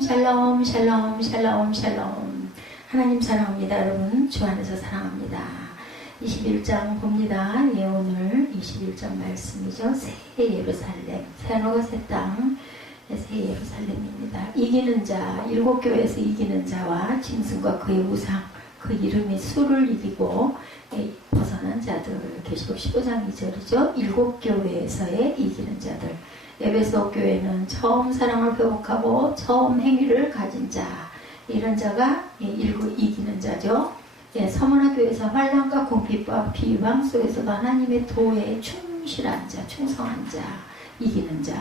샬롬 샬롬 샬롬 샬롬. 하나님 사랑합니다. 여러분 주 안에서 사랑합니다. 21장 봅니다. 예, 오늘 21장 말씀이죠. 새 예루살렘, 새 하늘과 새 땅, 새 예루살렘입니다. 이기는 자, 7교회에서 이기는 자와 짐승과 그의 우상, 그 이름이 수를 이기고 벗어난 자들. 계시록 15장 2절이죠. 7교회에서의 이기는 자들. 에베소 교회는 처음 사랑을 회복하고 처음 행위를 가진 자, 이런 자가 이기는 자죠. 서문화 교회에서 환난과 궁핍과 비방 속에서도 하나님의 도에 충실한 자, 충성한 자, 이기는 자.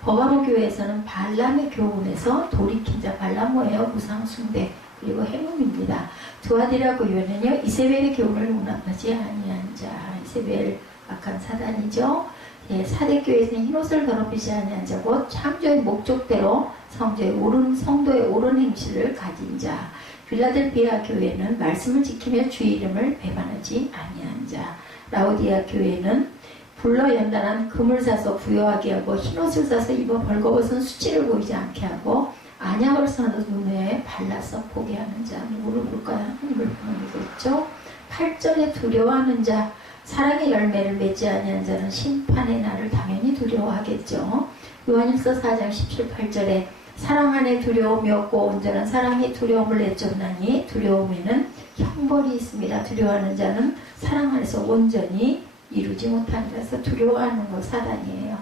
버가모 교회에서는 발람의 교훈에서 돌이킨 자, 발람 뭐예요? 우상 숭배 그리고 행음입니다. 두아디라 교회는요, 이세벨의 교훈을 용납하지 아니한 자, 이세벨 악한 사단이죠. 사대교회에서는 흰옷을 더럽히지 아니한 자고 창조의 목적대로 성도의 옳은 행실을 가진 자. 빌라델비아 교회는 말씀을 지키며 주의 이름을 배반하지 아니한 자. 라오디아 교회는 불러 연단한 금을 사서 부여하게 하고 흰옷을 사서 입어 벌거벗은 수치를 보이지 않게 하고 안약을 써서 눈에 발라서 보게 하는 자. 누구를 볼까요? 하나님을 보는 거겠죠. 8절에 두려워하는 자, 사랑의 열매를 맺지 아니한 자는 심판의 날을 당연히 두려워하겠죠. 요한일서 4장 17, 8절에 사랑 안에 두려움이 없고 온전한 사랑이 두려움을 내쫓나니 두려움에는 형벌이 있습니다. 두려워하는 자는 사랑 안에서 온전히 이루지 못하니라서 두려워하는 것 사단이에요.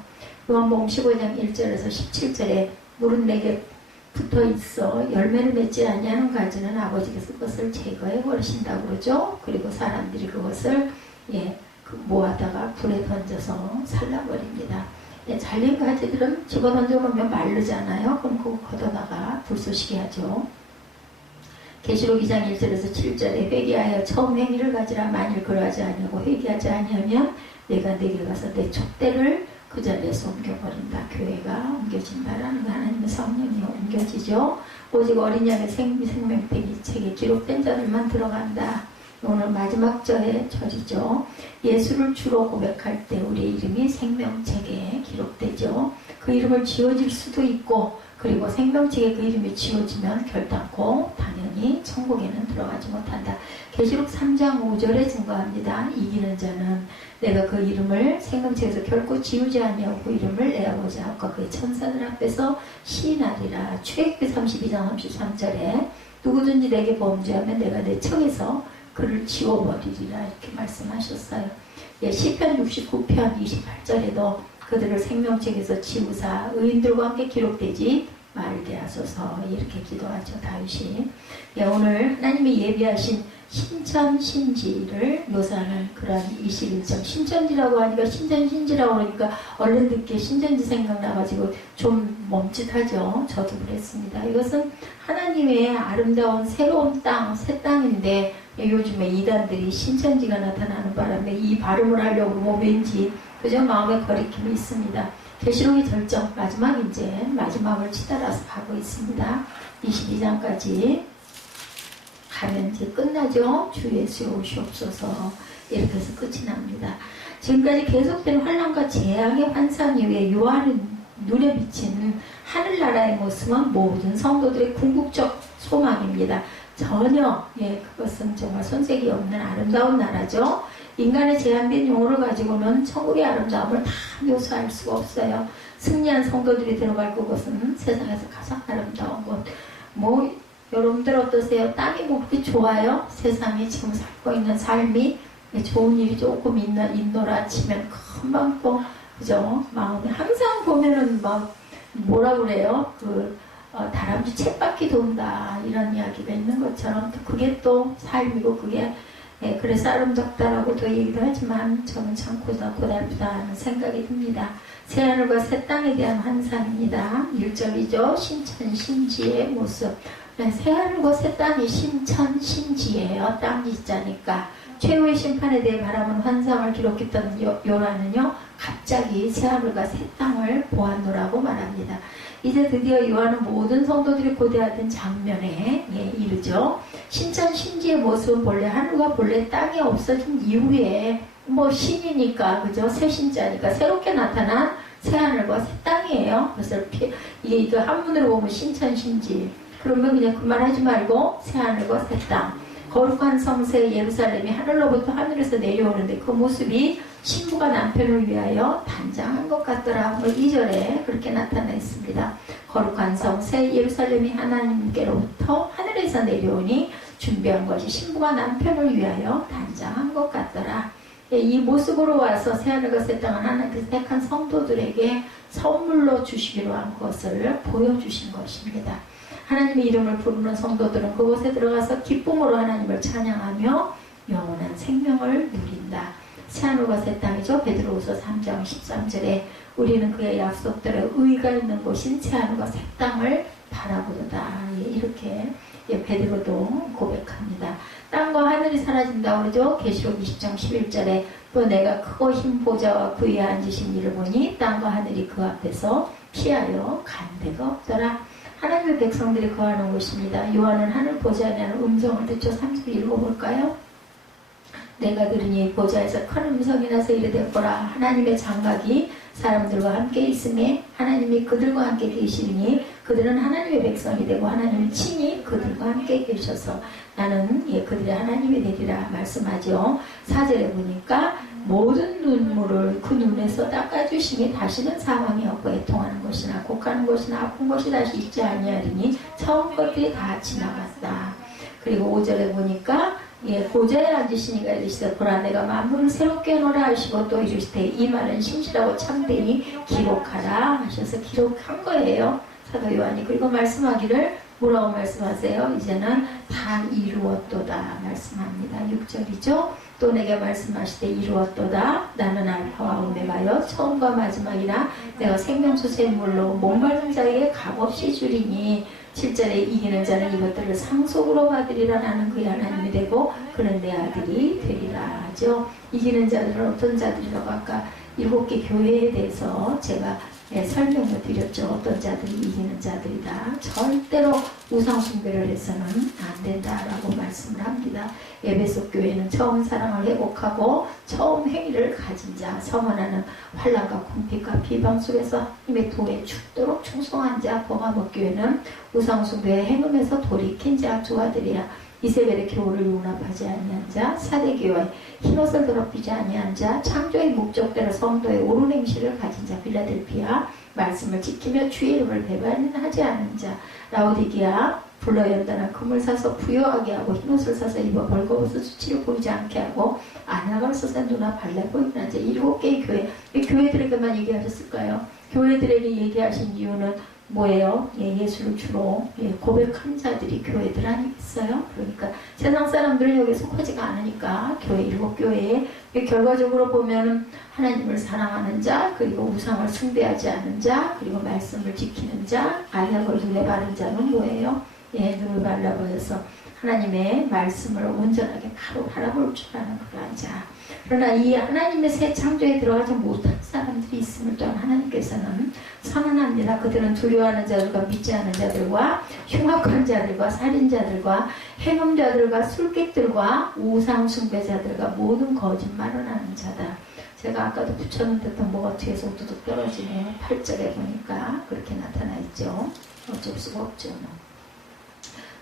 요한복음 15장 1절에서 17절에 물은 내게 붙어 있어 열매를 맺지 아니하는 가지는 아버지께서 그것을 제거해 버리신다고 그러죠. 그리고 사람들이 그것을 모아다가 불에 던져서 살라버립니다. 잘린 가지들은 집어 던져놓으면 마르잖아요. 그럼 그거 걷어다가 불쏘시게 하죠. 계시록 2장 1절에서 7절에 회개하여 처음 행위를 가지라. 만일 그러하지 아니하고 회개하지 아니하면 내가 내게 가서 내 촛대를 그 자리에서 옮겨버린다. 교회가 옮겨진다라는 하나님의 성령이 옮겨지죠. 오직 어린 양의 생명책 이 책에 기록된 자들만 들어간다. 오늘 마지막 절이죠. 예수를 주로 고백할 때 우리의 이름이 생명책에 기록되죠. 그 이름을 지워질 수도 있고, 그리고 생명책에 그 이름이 지워지면 결단코 당연히 천국에는 들어가지 못한다. 계시록 3장 5절에 증거합니다. 이기는 자는 내가 그 이름을 생명책에서 결코 지우지 아니하고 그 이름을 내 아버지 앞과 그의 천사들 앞에서 시인하리라. 출애굽기 32장 33절에 누구든지 내게 범죄하면 내가 내 척에서 그를 지워버리리라, 이렇게 말씀하셨어요. 시편 69편 28절에도 그들을 생명책에서 지우사 의인들과 함께 기록되지 말게 하소서, 이렇게 기도하죠, 다윗이. 오늘 하나님이 예비하신 신천신지를 묘사하는 그런 21장. 신천지라고 하니까 신천신지라고 그러니까 얼른 듣기에 신천지 생각나가지고 좀 멈칫하죠. 저도 그랬습니다. 이것은 하나님의 아름다운 새로운 땅, 새 땅인데 요즘에 이단들이 신천지가 나타나는 바람에 이 발음을 하려고 뭐 왠지 그저 마음에 거리낌이 있습니다. 계시록의 절정, 마지막을 치달아서 가고 있습니다. 22장까지 가면 이제 끝나죠. 주 예수 오시옵소서, 이렇게 해서 끝이 납니다. 지금까지 계속된 환난과 재앙의 환상 이후에 요한의 눈에 비친 하늘나라의 모습은 모든 성도들의 궁극적 소망입니다. 전혀 그것은 정말 손색이 없는 아름다운 나라죠. 인간의 제한된 용어를 가지고는 천국의 아름다움을 다 묘사할 수가 없어요. 승리한 성도들이 들어갈 곳은 세상에서 가장 아름다운 곳. 여러분들 어떠세요? 땅이 그렇게 좋아요? 세상에 지금 살고 있는 삶이 좋은 일이 조금 있노라 치면 금방 또 그죠? 마음이 항상 보면은 뭐라 그래요? 다람쥐 쳇바퀴 돈다, 이런 이야기가 있는 것처럼 또 그게 또 삶이고, 그게 그래서 아름답다라고 또 얘기도 하지만 저는 참 고달프다 하는 생각이 듭니다. 새하늘과 새 땅에 대한 환상입니다. 1절이죠. 신천신지의 모습. 새하늘과 새 땅이 신천신지예요. 땅지자니까. 최후의 심판에 대해 바라본 환상을 기록했던 요한은요, 갑자기 새하늘과 새 땅을 보았노라고 말합니다. 이제 드디어 요한은 모든 성도들이 고대하던 장면에 이르죠. 신천신지의 모습은 본래 하늘과 본래 땅이 없어진 이후에 신이니까, 그죠? 새 신자니까 새롭게 나타난 새하늘과 새 땅이에요. 그래서 이게 또 한문으로 보면 신천신지. 그러면 그냥 그만하지 말고 새하늘과 새 땅. 거룩한 성새 예루살렘이 하늘로부터 하늘에서 내려오는데 그 모습이 신부가 남편을 위하여 단장한 것 같더라. 2절에 그렇게 나타나 있습니다. 거룩한 성새 예루살렘이 하나님께로부터 하늘에서 내려오니 준비한 것이 신부가 남편을 위하여 단장한 것 같더라. 이 모습으로 와서 새하늘과 새 땅은 하나님께서 택한 성도들에게 선물로 주시기로 한 것을 보여주신 것입니다. 하나님의 이름을 부르는 성도들은 그곳에 들어가서 기쁨으로 하나님을 찬양하며 영원한 생명을 누린다. 새하늘과 새 땅이죠. 베드로후서 3장 13절에 우리는 그의 약속대로 의가 있는 곳인 새하늘과 새 땅을 바라보도다. 이렇게 베드로도 고백합니다. 땅과 하늘이 사라진다 그러죠. 계시록 20장 11절에 또 내가 크고 흰 보좌와 그 위에 앉으신 이를 보니 땅과 하늘이 그 앞에서 피하여 간 데가 없더라. 하나님의 백성들이 거하는 곳입니다. 요한은 하늘 보좌라는 음성을 듣죠. 30절 읽어볼까요? 내가 들으니 보좌에서 큰 음성이 나서 이르되었거라. 하나님의 장막이 사람들과 함께 있음에 하나님이 그들과 함께 계시니 그들은 하나님의 백성이 되고 하나님은 친히 그들과 함께 계셔서 나는 그들의 하나님이 되리라 말씀하죠. 4절에 보니까 모든 눈물을 그 눈에서 닦아주시니 다시는 사망이 없고 애통하는 것이나 곡하는 것이나 아픈 것이 다시 있지 아니하리니 처음 것들이 다 지나갔다. 그리고 5절에 보니까 보좌에 앉으신 이가 이르시되 보라 내가 만물을 새롭게 하노라 하시고 또 이르시되 이 말은 신실하고 참되니 기록하라 하셔서 기록한 거예요. 사도 요한이. 그리고 말씀하기를 뭐라고 말씀하세요? 이제는 다 이루었도다 말씀합니다. 6절이죠. 또 내게 말씀하시되 이루었도다. 나는 알파와 오메가여 처음과 마지막이라 내가 생명수 샘물로 목마른 자에게 값없이 주리니 7절에 이기는 자는 이것들을 상속으로 받으리라. 나는 그의 하나님이 되고 그는 내 아들이 되리라 하죠. 이기는 자들은 어떤 자들이라고 아까 7개 교회에 대해서 제가 설명을 드렸죠. 어떤 자들이 이기는 자들이다. 절대로 우상 숭배를 해서는 안 된다라고 말씀을 합니다. 에베소 교회는 처음 사랑을 회복하고 처음 행위를 가진 자, 성원하는 환난과 궁핍과 비방 속에서 힘의 도에 죽도록 충성한 자, 버가모 교회는 우상 숭배에 행음에서 돌이킨 자 두 아들이야. 이세벨의 교훈을 용납하지 아니한 자, 사대교회 흰옷을 더럽히지 아니한 자, 창조의 목적대로 성도의 옳은 행실을 가진 자, 빌라델피아 말씀을 지키며 주의 이름을 배반하지 않은 자, 라오디게아 불러 연단한 금을 사서 부여하게 하고 흰옷을 사서 입어 벌거벗어 수치를 보이지 않게 하고 안약을 써서 눈앞 발라 보이는 자. 7개의 교회. 이 교회들에게만 얘기하셨을까요? 교회들에게 얘기하신 이유는 뭐예요? 예수를 주로 고백한 자들이 교회들 아니겠어요? 그러니까 세상 사람들은 여기에 속하지가 않으니까 교회 7교회에 결과적으로 보면 하나님을 사랑하는 자, 그리고 우상을 숭배하지 않은 자, 그리고 말씀을 지키는 자, 알약을 눈에 바른 자는 뭐예요? 눈을 발라버려서 하나님의 말씀을 온전하게 바로 바라볼 줄 아는 그러한 자. 그러나 이 하나님의 새 창조에 들어가지 못한 사람들이 있음을 또한 하나님께서는 선언합니다. 그들은 두려워하는 자들과 믿지 않는 자들과 흉악한 자들과 살인자들과 행음자들과 술객들과 우상 숭배자들과 모든 거짓말을 하는 자다. 제가 아까도 붙였는데 또 뭐가 뒤에서 우두둑 떨어지네요. 8절에 보니까 그렇게 나타나 있죠. 어쩔 수가 없죠.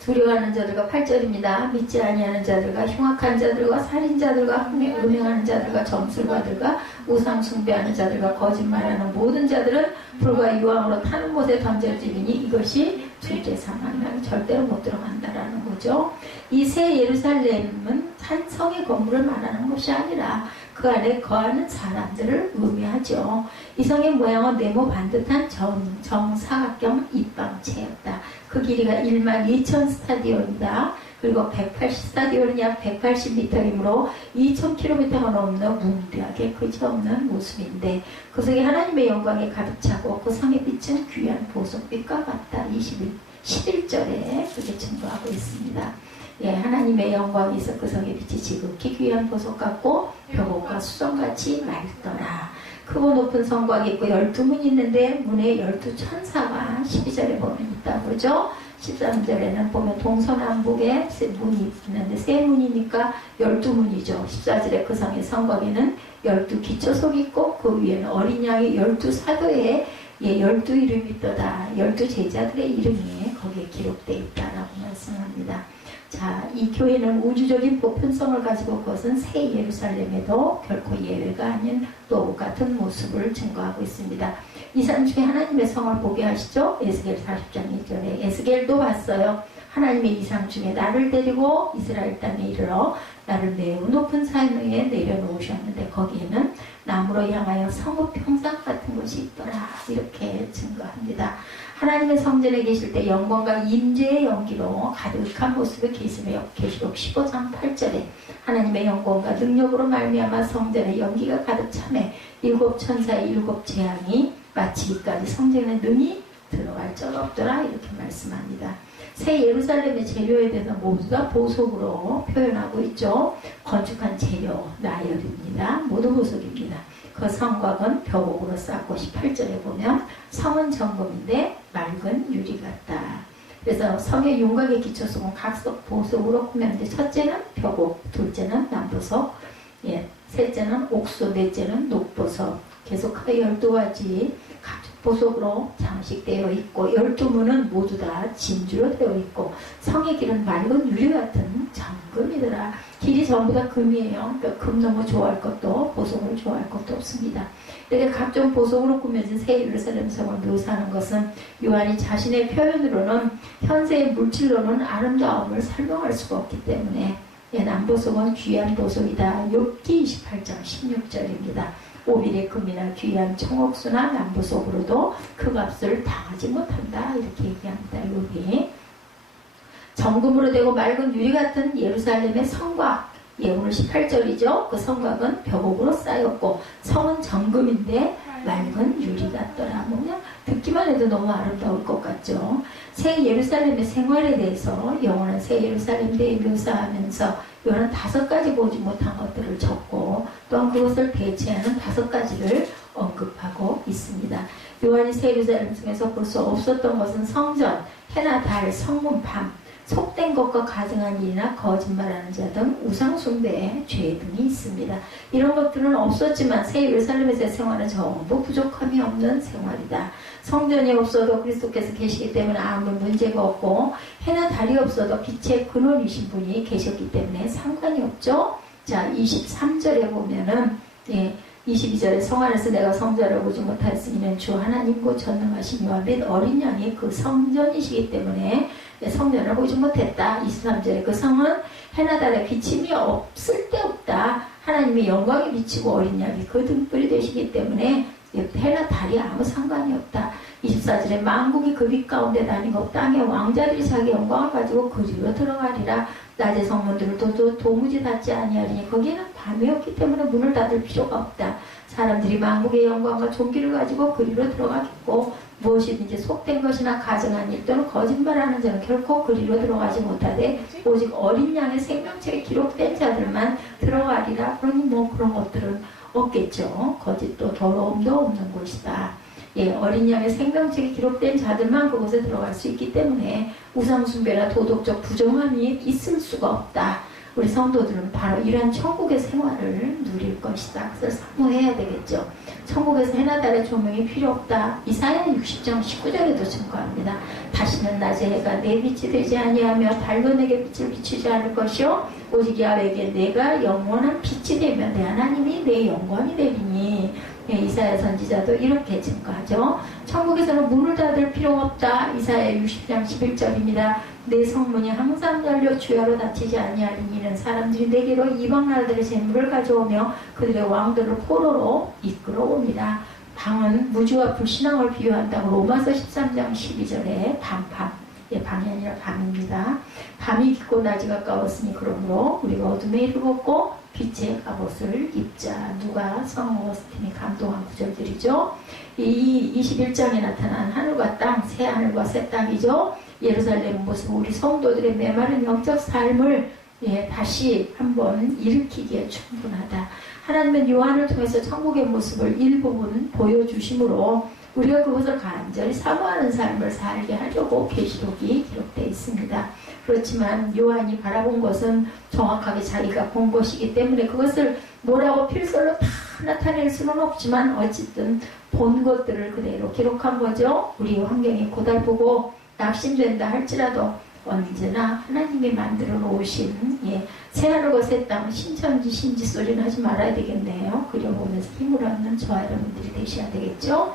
두려워하는 자들과 8절입니다. 믿지 아니하는 자들과 흉악한 자들과 살인자들과 음행하는 자들과 점술가들과 우상 숭배하는 자들과 거짓말하는 모든 자들은 불과 유황으로 타는 못에 던져지니 이것이 둘째 사망이면 절대로 못 들어간다라는 거죠. 이 새 예루살렘은 한 성의 건물을 말하는 것이 아니라 그 안에 거하는 사람들을 의미하죠. 이 성의 모양은 네모 반듯한 정사각형 입방체였다. 그 길이가 12,000 스타디온이다. 그리고 180스타디온은 약 180m이므로 2000km가 넘는 뭉대하게 그지없는 모습인데 그 성이 하나님의 영광에 가득 차고 그 성의 빛은 귀한 보석빛과 같다. 11절에 그렇게 증거하고 있습니다. 하나님의 영광이 있어 그 성의 빛이 지극히 귀한 보석 같고 벽옥과 수정같이 맑더라. 크고 높은 성곽이 있고 12문이 있는데 문에 12천사가 12절에 보면 있다고 그러죠. 13절에는 보면 동서남북에 문이 있는데 세 문이니까 12문이죠. 14절에 그 성의 성곽에는 12 기초석이 있고 그 위에는 어린 양의 12 사도의 12 이름이 있도다. 12 제자들의 이름이 거기에 기록되어 있다라고 말씀합니다. 자, 이 교회는 우주적인 보편성을 가지고 그것은 새 예루살렘에도 결코 예외가 아닌 또 같은 모습을 증거하고 있습니다. 이 사람 중에 하나님의 성을 보게 하시죠. 에스겔 40장 1절에 에스겔도 봤어요. 하나님의 이상 중에 나를 데리고 이스라엘 땅에 이르러 나를 매우 높은 산 위에 내려놓으셨는데 거기에는 나무로 향하여 성읍 평상 같은 것이 있더라. 이렇게 증거합니다. 하나님의 성전에 계실 때 영광과 임재의 연기로 가득한 모습을 계시며 계시록 15장 8절에 하나님의 영광과 능력으로 말미암아 성전에 연기가 가득 차매 7 천사의 7 재앙이 마치기까지 성전에 눈이 들어갈 적 없더라. 이렇게 말씀합니다. 새 예루살렘의 재료에 대해서 모두 다 보석으로 표현하고 있죠. 건축한 재료 나열입니다. 모두 보석입니다. 그 성곽은 벼곡으로 쌓고 18절에 보면 성은 정금인데 맑은 유리 같다. 그래서 성의 윤곽의 기초석은 각석 보석으로 꾸몄는데 첫째는 벼곡, 둘째는 남보석, 셋째는 옥수, 넷째는 녹보석. 계속하여 12가지 각종 보석으로 장식되어 있고 12문은 모두 다 진주로 되어 있고 성의 길은 맑은 유리 같은 정금이더라. 길이 전부 다 금이에요. 그러니까 금 너무 좋아할 것도 보석을 좋아할 것도 없습니다. 이렇게 각종 보석으로 꾸며진 새 예루살렘 성을 묘사하는 것은 요한이 자신의 표현으로는 현세의 물질로는 아름다움을 설명할 수가 없기 때문에 남보석은 귀한 보석이다. 욥기 28장 16절입니다. 오빌의 금이나 귀한 청옥수나 남보석으로도 그 값을 당하지 못한다. 이렇게 얘기합니다. 욥이 정금으로 되고 맑은 유리 같은 예루살렘의 성곽, 오늘 18절이죠. 그 성곽은 벼곡으로 쌓였고 성은 정금인데 맑은 유리 같더라. 그냥 듣기만 해도 너무 아름다울 것 같죠. 새 예루살렘의 생활에 대해서 영원한 새 예루살렘 대에 묘사하면서 요한은 5가지 보지 못한 것들을 적고 또한 그것을 배치하는 5가지를 언급하고 있습니다. 요한이 새 예루살렘 중에서 볼 수 없었던 것은 성전, 해나 달, 성문, 밤, 속된 것과 가증한 일이나 거짓말하는 자 등 우상숭배의 죄 등이 있습니다. 이런 것들은 없었지만 새 예루살렘에서의 생활은 전부 부족함이 없는 생활이다. 성전이 없어도 그리스도께서 계시기 때문에 아무 문제가 없고 해나 달이 없어도 빛의 근원이신 분이 계셨기 때문에 상관이 없죠. 자, 23절에 보면은 22절에 성 안에서 내가 성전을 보지 못하였으니 주 하나님 곧 전능하신 여호와 및 어린 양이 그 성전이시기 때문에 성전을 보지 못했다. 23절에 그 성은 해나 달에 비침이 없을 때 없다. 하나님의 영광이 비치고 어린 양이 그 등불이 되시기 때문에 해나 달이 아무 상관이 없다. 24절에 만국이 그 빛 가운데 다니고 땅의 왕자들이 자기 영광을 가지고 그리로 들어가리라. 낮의 성문들을 도무지 닫지 아니하리니 거기에는 밤이 없기 때문에 문을 닫을 필요가 없다. 사람들이 만국의 영광과 존귀를 가지고 그리로 들어가겠고 무엇이든지 속된 것이나 가증한 일 또는 거짓말하는 자는 결코 그리로 들어가지 못하되 오직 어린 양의 생명책에 기록된 자들만 들어가리라. 그러니 뭐 그런 것들은 없겠죠. 거짓도 더러움도 없는 곳이다. 어린 양의 생명책에 기록된 자들만 그곳에 들어갈 수 있기 때문에 우상숭배나 도덕적 부정함이 있을 수가 없다. 우리 성도들은 바로 이러한 천국의 생활을 누릴 것이다. 그래서 사모해야 되겠죠. 천국에서 해나 달의 조명이 필요 없다. 이사야 60장 19절에도 증거합니다. 다시는 낮에 해가 내 빛이 되지 아니하며 달도 내게 빛을 비추지 않을 것이요 오직 야훼에게 내가 영원한 빛이 되며 내 하나님이 내 영광이 되리니. 이사야 선지자도 이렇게 증거하죠. 천국에서는 문을 닫을 필요가 없다. 이사야 60장 11절입니다. 내 성문이 항상 열려 주야로 닫히지 아니하리니 이는 사람들이 내게로 이방 나라들의 재물을 가져오며 그들의 왕들을 포로로 이끌어옵니다. 방은 무지와 불신앙을 비유한다고 로마서 13장 12절에 밤. 밤이 아니라 밤입니다. 밤이 깊고 낮이 가까웠으니 그러므로 우리가 어둠의 일을 벗고 빛의 갑옷을 입자. 누가 성 어거스틴이 감동한 구절들이죠. 이 21장에 나타난 하늘과 땅, 새 하늘과 새 땅이죠. 예루살렘 모습, 우리 성도들의 메마른 영적 삶을 다시 한번 일으키기에 충분하다. 하나님은 요한을 통해서 천국의 모습을 일부분 보여주심으로 우리가 그것을 간절히 사모하는 삶을 살게 하려고 계시록이 기록되어 있습니다. 그렇지만 요한이 바라본 것은 정확하게 자기가 본 것이기 때문에 그것을 뭐라고 필설로 다 나타낼 수는 없지만 어쨌든 본 것들을 그대로 기록한 거죠. 우리 환경이 고달프고 낙심된다 할지라도 언제나 하나님이 만들어 놓으신 새하늘과 새 땅 신천지 신지 소리는 하지 말아야 되겠네요. 그려보면서 힘을 얻는 저와 여러분들이 되셔야 되겠죠.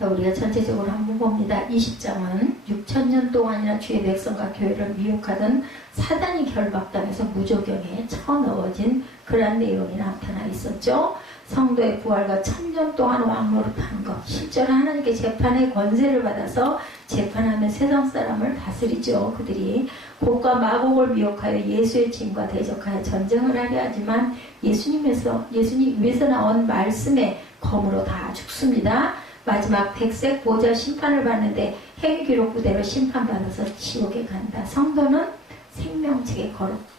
자, 우리가 전체적으로 한번 봅니다. 20장은 6천년 동안이나 주의 백성과 교회를 미혹하던 사단이 결박당해서 무조경에 쳐넣어진 그런 내용이 나타나 있었죠. 성도의 부활과 1000년 동안 왕노릇하는 것, 실제로 하나님께 재판의 권세를 받아서 재판하며 세상 사람을 다스리죠. 그들이 곡과 마곡을 미혹하여 예수의 짐과 대적하여 전쟁을 하려 하지만 예수님 위에서 나온 말씀의 검으로 다 죽습니다. 마지막 백색 보좌 심판을 받는데 행위 기록 그대로 심판받아서 지옥에 간다. 성도는 생명책에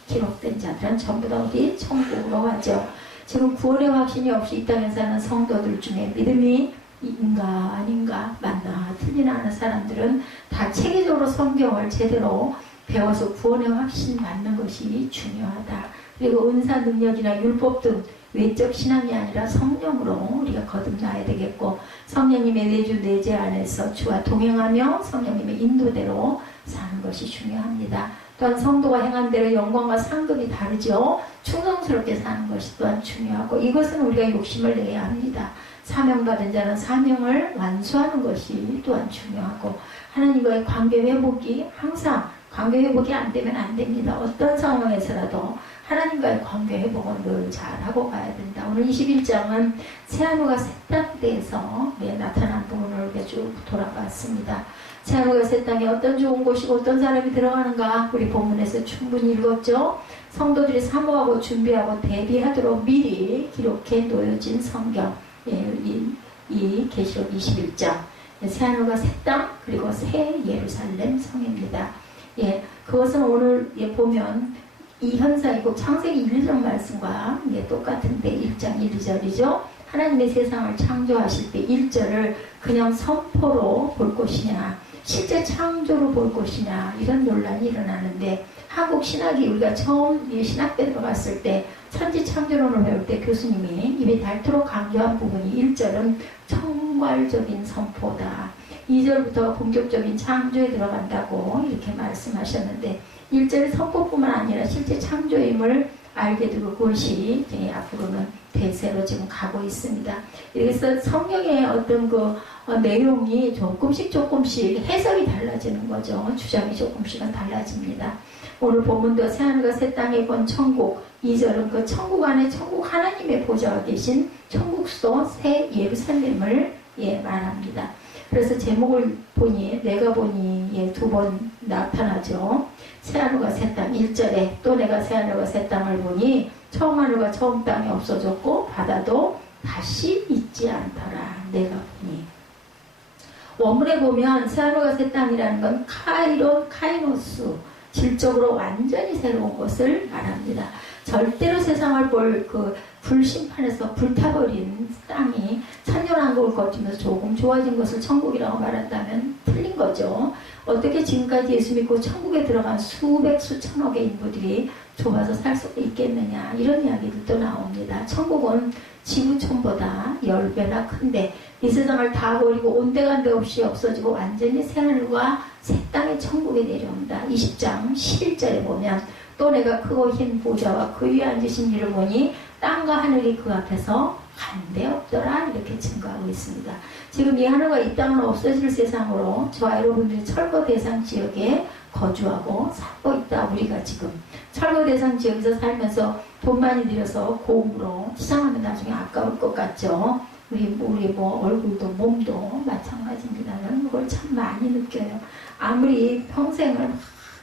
기록된 자들은 전부 다 어디? 천국으로 가죠. 지금 구원의 확신이 없이 이 땅에 사는 성도들 중에 믿음이 인가 아닌가 맞나 틀리나 하는 사람들은 다 체계적으로 성경을 제대로 배워서 구원의 확신 받는 것이 중요하다. 그리고 은사 능력이나 율법 등 외적 신앙이 아니라 성령으로 우리가 거듭나야 되겠고, 성령님의 내주 내재 안에서 주와 동행하며 성령님의 인도대로 사는 것이 중요합니다. 또한 성도가 행한 대로 영광과 상급이 다르죠. 충성스럽게 사는 것이 또한 중요하고, 이것은 우리가 욕심을 내야 합니다. 사명받은 자는 사명을 완수하는 것이 또한 중요하고, 하나님과의 관계 회복이 항상 관계 회복이 안 되면 안 됩니다. 어떤 상황에서라도 하나님과의 관계 회복은 늘 잘하고 가야 된다. 오늘 21장은 새하늘과 새 땅에 대해서 나타난 부분을 우리가 쭉 돌아봤습니다. 새하늘과 새 땅에 어떤 좋은 곳이고 어떤 사람이 들어가는가 우리 본문에서 충분히 읽었죠. 성도들이 사모하고 준비하고 대비하도록 미리 기록해 놓여진 성경, 이 계시록 21장, 새하늘과 새 땅 그리고 새 예루살렘 성입니다. 그것은 오늘 보면 이 현상이고 창세기 1장 말씀과 똑같은데 1장 1, 2절이죠. 하나님의 세상을 창조하실 때 1절을 그냥 선포로 볼 것이냐 실제 창조로 볼 것이냐 이런 논란이 일어나는데, 한국 신학이 우리가 처음 신학때 들어갔을 때 천지 창조론을 배울 때 교수님이 입에 닳도록 강조한 부분이 1절은 총괄적인 선포다, 2절부터 본격적인 창조에 들어간다고 이렇게 말씀하셨는데, 1절의 선포뿐만 아니라 실제 창조임을 알게 되고 그것이 앞으로는 대세로 지금 가고 있습니다. 그래서 성경의 어떤 내용이 조금씩 해석이 달라지는 거죠. 주장이 조금씩은 달라집니다. 오늘 본문도 새하늘과 새 땅에 본 천국, 2절은 그 천국 안에 천국 하나님의 보좌가 계신 천국소 새 예루살렘을 말합니다. 그래서 제목을 보니 내가 보니 두 번 나타나죠. 새하늘과 새 땅 1절에 또 내가 새하늘과 새 땅을 보니 처음 하늘과 처음 땅이 없어졌고 바다도 다시 있지 않더라. 내가 보니. 원문에 보면 새하늘과 새 땅이라는 건 카이노스, 질적으로 완전히 새로운 것을 말합니다. 절대로 세상을 볼 불심판에서 불타버린 땅이 천년왕국을 거치면서 조금 좋아진 것을 천국이라고 말한다면 틀린 거죠. 어떻게 지금까지 예수 믿고 천국에 들어간 수천억의 인부들이 좋아서 살 수 있겠느냐 이런 이야기들도 나옵니다. 천국은 지구촌보다 10배나 큰데 이 세상을 다 버리고 온데간데 없이 없어지고 완전히 새하늘과 새 땅의 천국에 내려온다. 20장 11절에 보면 또 내가 크고 흰 보좌와 그 위에 앉으신 이를 보니 땅과 하늘이 그 앞에서 한데 없더라 이렇게 증거하고 있습니다. 지금 이 하늘과 이 땅은 없어질 세상으로 저와 여러분들이 철거 대상 지역에 거주하고 살고 있다. 우리가 지금 철거 대상 지역에서 살면서 돈 많이 들여서 고음으로 치장하면 나중에 아까울 것 같죠. 우리 얼굴도 몸도 마찬가지입니다. 저는 그걸 참 많이 느껴요. 아무리 평생을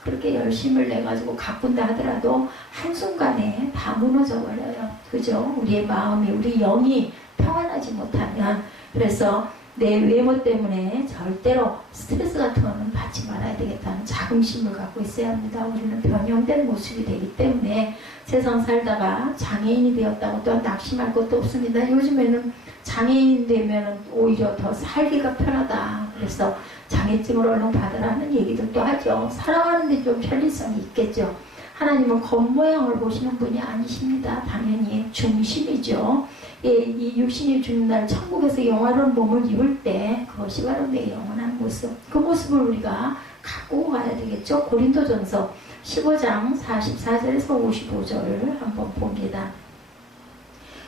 그렇게 열심을 내가지고 가꾼다 하더라도 한순간에 다 무너져 버려요. 그죠? 우리의 마음이, 우리 영이 평안하지 못하면. 그래서 내 외모 때문에 절대로 스트레스 같은 거는 받지 말아야 되겠다는 자긍심을 갖고 있어야 합니다. 우리는 변형된 모습이 되기 때문에 세상 살다가 장애인이 되었다고 또한 낙심할 것도 없습니다. 요즘에는 장애인 되면 오히려 더 살기가 편하다. 그래서 장애증을 얼른 받으라는 얘기들도 하죠. 살아가는데 좀 편리성이 있겠죠. 하나님은 겉모양을 보시는 분이 아니십니다. 당연히 중심이죠. 예, 이 육신이 죽는 날 천국에서 영화로운 몸을 입을 때 그것이 바로 내 영원한 모습. 그 모습을 우리가 갖고 가야 되겠죠. 고린도전서 15장 44절에서 55절을 한번 봅니다.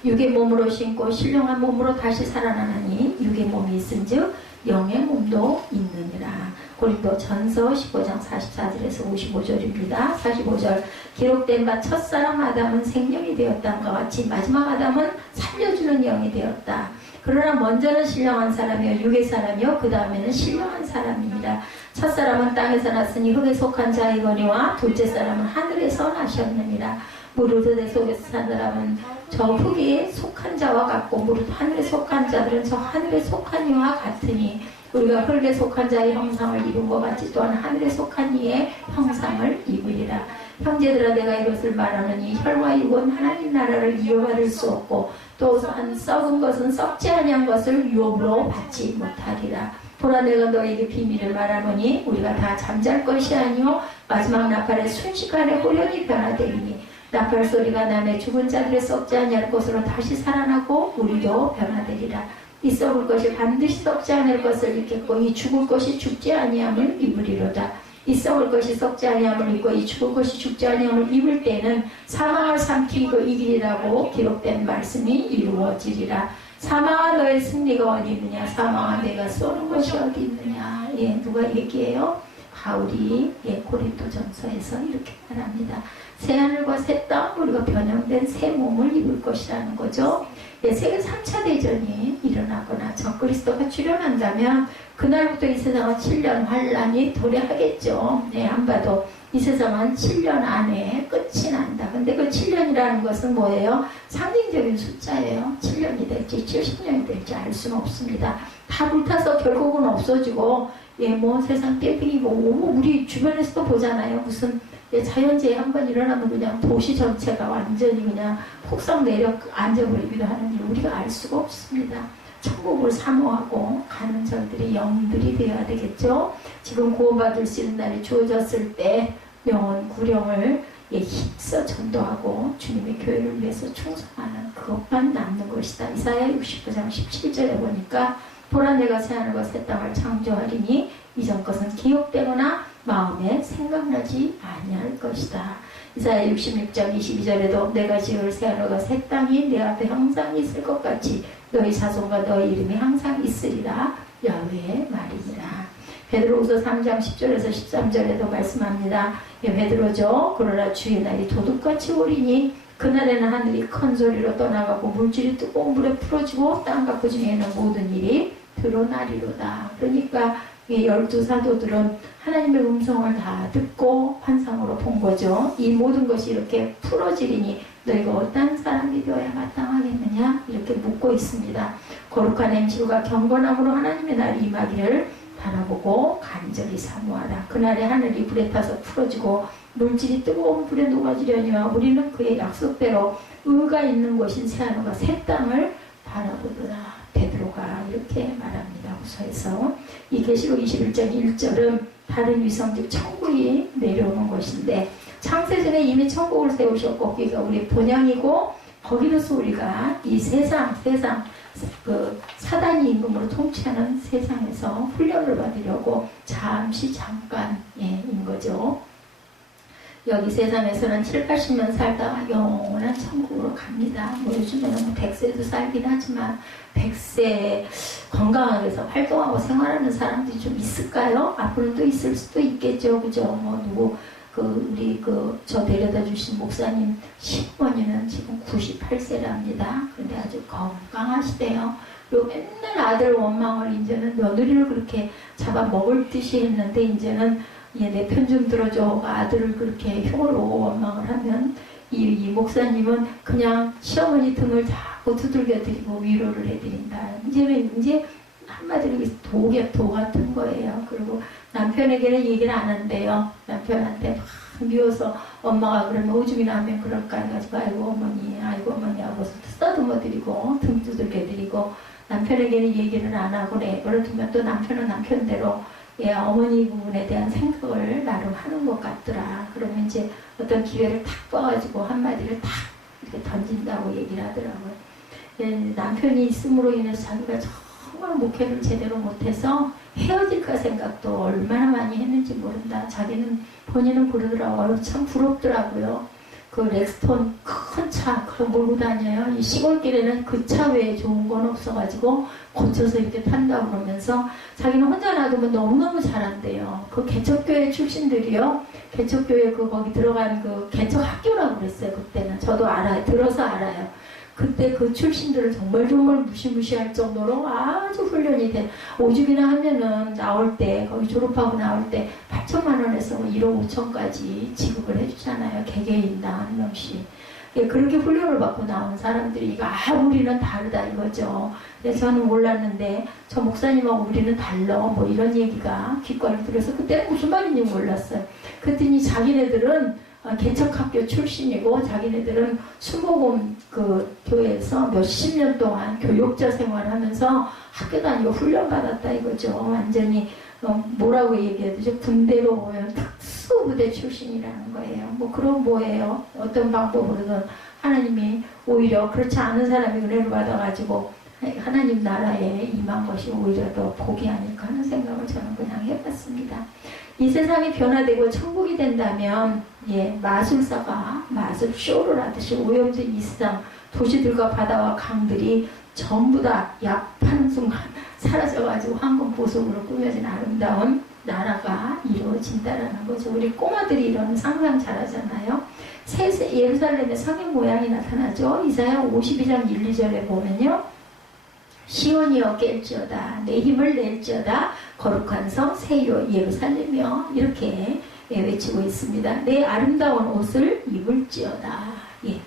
육의 몸으로 신고 신령한 몸으로 다시 살아나니 육의 몸이 있은즉 영의 몸도 있느니라. 고린도전서 15장 44절에서 55절입니다. 45절 기록된 바 첫사람 아담은 생명이 되었다는 것 같이 마지막 아담은 살려주는 영이 되었다. 그러나 먼저는 신령한 사람이요 육의 사람이요 그 다음에는 신령한 사람입니다. 첫사람은 땅에서 났으니 흙에 속한 자이거니와 둘째 사람은 하늘에서 나셨느니라. 무릇 흙에 속에서 산 사람은 저 흙에 속한 자와 같고 무릇 하늘에 속한 자들은 저 하늘에 속한 이와 같으니 우리가 흙에 속한 자의 형상을 입은 것 같이 또한 하늘에 속한 이의 형상을 입으리라. 형제들아 내가 이것을 말하느니 혈과 육은 하나님 나라를 이어받을 수 없고 또 한 썩은 것은 썩지 아니한 것을 유업으로 받지 못하리라. 보라 내가 너에게 비밀을 말하노니 우리가 다 잠잘 것이 아니요 마지막 나팔의 순식간에 호련히 변화되리니 나팔 소리가 나매 죽은 자들의 썩지 아니할 것으로 다시 살아나고 우리도 변화되리라. 이 썩을 것이 반드시 썩지 않을 것을 입겠고 이 죽을 것이 죽지 아니함을 입으리로다. 이 썩을 것이 썩지 아니함을 입고 이 죽을 것이 죽지 아니함을 입을 때는 사망을 삼키고 이기리라고 기록된 말씀이 이루어지리라. 사망아 너의 승리가 어디 있느냐 사망아 내가 쏘는 것이 어디 있느냐. 예, 누가 얘기해요? 바울이 고린도전서에서 이렇게 말합니다. 새 하늘과 새 땅 우리가 변형된 새 몸을 입을 것이라는 거죠. 세계 3차 대전이 일어나거나 적그리스도가 출현한다면 그날부터 이 세상은 7년 환란이 도래하겠죠. 안 봐도 이 세상은 7년 안에 끝이 난다. 근데 그 7년이라는 것은 뭐예요? 상징적인 숫자예요. 7년이 될지 70년이 될지 알 수는 없습니다. 다 불타서 결국은 없어지고 뭐 세상 떼빙이고 우리 주변에서도 보잖아요. 무슨 자연재해 한번 일어나면 그냥 도시 전체가 완전히 그냥 폭삭 내려 앉아버리기도 하는 일 우리가 알 수가 없습니다. 천국을 사모하고 가는 저들이 영들이 되어야 되겠죠. 지금 구원받을 수 있는 날이 주어졌을 때 영혼 구령을 힘써 전도하고 주님의 교회를 위해서 충성하는 그것만 남는 것이다. 이사야 69장 17절에 보니까 보라 내가 새 하늘과 새 땅을 창조하리니 이전 것은 기억되거나 마음에 생각나지 아니할 것이다. 이사야 66장 22절에도 내가 지을 새 하늘과 새 땅이 내 앞에 항상 있을 것 같이 너희 자손과 너희 이름이 항상 있으리라. 야훼의 말이니라. 베드로후서 3장 10절에서 13절에도 말씀합니다. 베드로죠. 그러나 주의 날이 도둑같이 오리니 그날에는 하늘이 큰 소리로 떠나가고 물질이 뜨거운 물에 풀어지고 땅과 그 중에 있는 모든 일이 드러나리로다. 그러니까 이 12사도들은 하나님의 음성을 다 듣고 환상으로 본 거죠. 이 모든 것이 이렇게 풀어지리니 너희가 어떤 사람이 되어야 마땅하겠느냐 이렇게 묻고 있습니다. 거룩한 행실과 경건함으로 하나님의 날이 임하기를 바라보고 간절히 사모하라. 그날에 하늘이 불에 타서 풀어지고 물질이 뜨거운 불에 녹아지려니와 우리는 그의 약속대로 의가 있는 곳인 새하늘과 새 땅을 바라보더라. 베드로가 이렇게 말합니다. 후서에서 이 계시록 21장 1절은 다른 위성 즉 천국이 내려오는 것인데 창세전에 이미 천국을 세우셨고 거기가 우리 본향이고 거기로서 우리가 이 세상 그 사단이 임금으로 통치하는 세상에서 훈련을 받으려고 잠시 잠깐인 거죠. 여기 세상에서는 7, 80년 살다가 영원한 천국으로 갑니다. 뭐 요즘에는 100세도 살긴 하지만 100세 건강하게 해서 활동하고 생활하는 사람들이 좀 있을까요? 앞으로는 또 있을 수도 있겠죠. 그죠? 뭐 누구 우리 저 데려다 주신 목사님 시어머니는 지금 98세랍니다. 그런데 아주 건강하시대요. 그리고 맨날 아들 원망을 이제는 며느리를 그렇게 잡아먹을 듯이 했는데 이제는 내 편 좀 들어줘. 아들을 그렇게 흉으로 원망을 하면 이 목사님은 그냥 시어머니 등을 자꾸 두들겨 드리고 위로를 해드린다. 이제 한마디로 도 같은 거예요. 그리고 남편에게는 얘기를 안 한대요. 남편한테 막 미워서 엄마가 그러면 오줌이나 하면 그럴까 해가지고 아이고 어머니 하고 쓰다듬어 드리고 등 두들겨 드리고 남편에게는 얘기를 안 하고 내버려 두면 또 남편은 남편대로 어머니 부분에 대한 생각을 나름 하는 것 같더라. 그러면 이제 어떤 기회를 탁 봐가지고 한마디를 탁 이렇게 던진다고 얘기를 하더라고요. 남편이 있음으로 인해서 자기가 정말 목회를 제대로 못해서 헤어질까 생각도 얼마나 많이 했는지 모른다. 본인은 그러더라고요. 참 부럽더라고요. 그 렉스톤 큰 차 그거 몰고 다녀요. 이 시골길에는 그 차 외에 좋은 건 없어가지고 고쳐서 이렇게 탄다고 그러면서 자기는 혼자 놔두면 너무너무 잘한대요. 그 개척교회 출신들이요. 개척교회 거기 들어간 그 개척학교라고 그랬어요. 그때는. 저도 알아요. 들어서 알아요. 그때 그 출신들을 정말 무시무시할 정도로 아주 훈련이 돼. 오죽이나 하면은 나올 때, 거기 졸업하고 나올 때 8천만 원에서 1억 5천까지 지급을 해주잖아요. 개개인당 한 명씩. 예, 그렇게 훈련을 받고 나온 사람들이, 우리는 다르다 이거죠. 그래서 저는 몰랐는데, 저 목사님하고 우리는 달라. 뭐 이런 얘기가 귓가를 들어서 그때는 무슨 말인지 몰랐어요. 그랬더니 자기네들은 개척학교 출신이고 자기네들은 순복음 그 교회에서 몇십 년 동안 교육자 생활하면서 학교 다니고 훈련받았다 이거죠. 완전히 뭐라고 얘기해야 되죠? 군대로 보면 특수부대 출신이라는 거예요. 뭐 그럼 뭐예요? 어떤 방법으로든 하나님이 오히려 그렇지 않은 사람이 은혜를 받아가지고 하나님 나라에 임한 것이 오히려 더 복이 아닐까 하는 생각을 저는 그냥 해봤습니다. 이 세상이 변화되고 천국이 된다면 마술사가 마술 쇼를 하듯이 오염된 이 세상 도시들과 바다와 강들이 전부 다 약 파는 순간 사라져가지고 황금 보석으로 꾸며진 아름다운 나라가 이루어진다라는 거죠. 우리 꼬마들이 이런 상상 잘하잖아요. 새 예루살렘의 성의 모양이 나타나죠. 이사야 52장 1, 2절에 보면요. 시온이여 깰지어다 내 힘을 낼지어다 거룩한 성 새 예루살렘이여 이렇게 외치고 있습니다. 내 아름다운 옷을 입을지어다.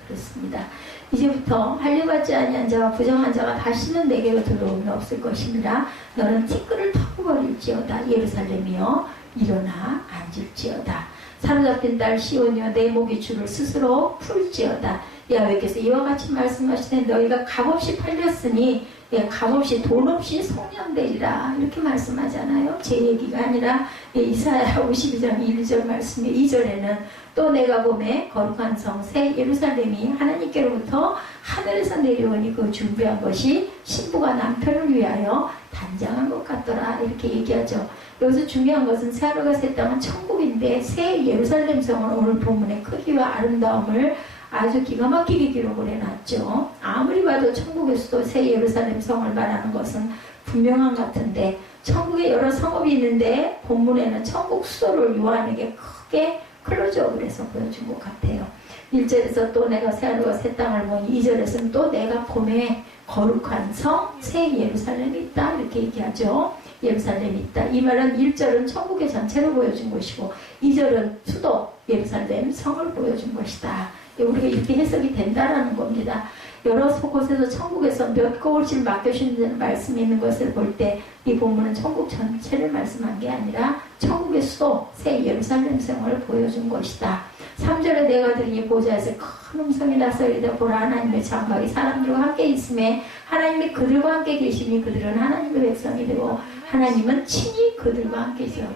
그렇습니다. 이제부터 할례받지 아니한 자와 부정한 자가 다시는 내게로 들어오면 없을 것이니라. 너는 티끌을 터버릴지어다 예루살렘이여 일어나 앉을지어다. 사로잡힌 딸 시온이여 내 목의 줄을 스스로 풀지어다. 야훼께서 이와 같이 말씀하시되 너희가 값없이 팔렸으니 값없이 돈 없이 속량되리라 이렇게 말씀하잖아요. 제 얘기가 아니라 이사야 52장 1절 말씀의 2절에는 또 내가 보매 거룩한 성 새 예루살렘이 하나님께로부터 하늘에서 내려오니 그 준비한 것이 신부가 남편을 위하여 단장한 것 같더라 이렇게 얘기하죠. 여기서 중요한 것은 새 하늘과 새 땅은 천국인데 새 예루살렘 성은 오늘 본문의 크기와 아름다움을 아주 기가 막히게 기록을 해놨죠. 아무리 봐도 천국에서도 새 예루살렘 성을 말하는 것은 분명한 것 같은데 천국에 여러 성읍이 있는데 본문에는 천국 수도를 요한에게 크게 클로즈업을 해서 보여준 것 같아요. 1절에서 또 내가 새 하늘과 새 땅을 보니 2절에서는 또 내가 봄에 거룩한 성 새 예루살렘이 있다 이렇게 얘기하죠. 예루살렘이 있다. 이 말은 1절은 천국의 전체를 보여준 것이고 2절은 수도 예루살렘 성을 보여준 것이다. 우리가 이렇게 해석이 된다라는 겁니다. 여러 곳에서 천국에서 몇 거울씩 맡겨주는 말씀이 있는 것을 볼 때 이 본문은 천국 전체를 말씀한 게 아니라 천국의 수도 새 예루살렘 성을 보여준 것이다. 3절에 내가 들으니 보좌에서 큰 음성이 나서리다 보라 하나님의 장막이 사람들과 함께 있음에 하나님이 그들과 함께 계시니 그들은 하나님의 백성이 되고 하나님은 친히 그들과 함께 있어요.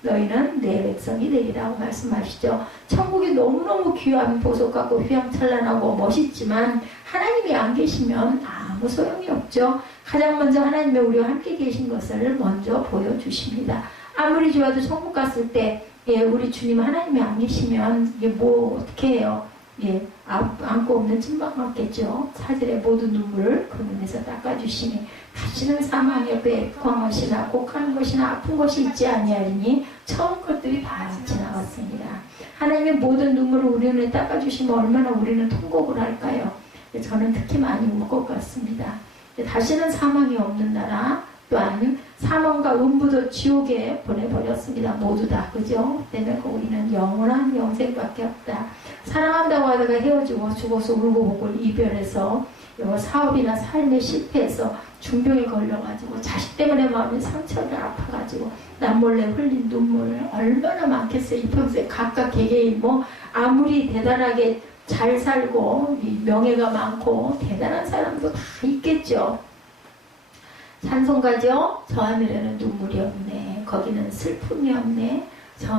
너희는 내 백성이 되리라고 말씀하시죠. 천국이 너무너무 귀한 보석 같고 휘황찬란하고 멋있지만 하나님이 안 계시면 아무 소용이 없죠. 가장 먼저 하나님의 우리와 함께 계신 것을 먼저 보여주십니다. 아무리 좋아도 천국 갔을 때 우리 주님 하나님이 안 계시면 뭐 어떻게 해요? 안고 없는 찐빵 같겠죠. 사절의 모든 눈물을 그 눈에서 닦아주시니 다시는 사망 옆에 애통한 것이나 곡하는 것이나 아픈 것이 있지 아니하리니 처음 것들이 다 지나갔습니다. 하나님의 모든 눈물을 우리 눈에 닦아주시면 얼마나 우리는 통곡을 할까요? 저는 특히 많이 울 것 같습니다. 다시는 사망이 없는 나라 또한 사망과 음부도 지옥에 보내버렸습니다. 모두 다 그죠? 때문에 우리는 영원한 영생밖에 없다. 사랑한다고 하다가 헤어지고 죽어서 울고불고 이별해서 사업이나 삶에 실패해서 중병에 걸려가지고 자식 때문에 마음이 상처를 아파가지고 남몰래 흘린 눈물 얼마나 많겠어요. 이 평소에 각각 개개인 아무리 대단하게 잘 살고 명예가 많고 대단한 사람도 다 있겠죠. 찬송가죠. 저 하늘에는 눈물이 없네. 거기는 슬픔이 없네. 저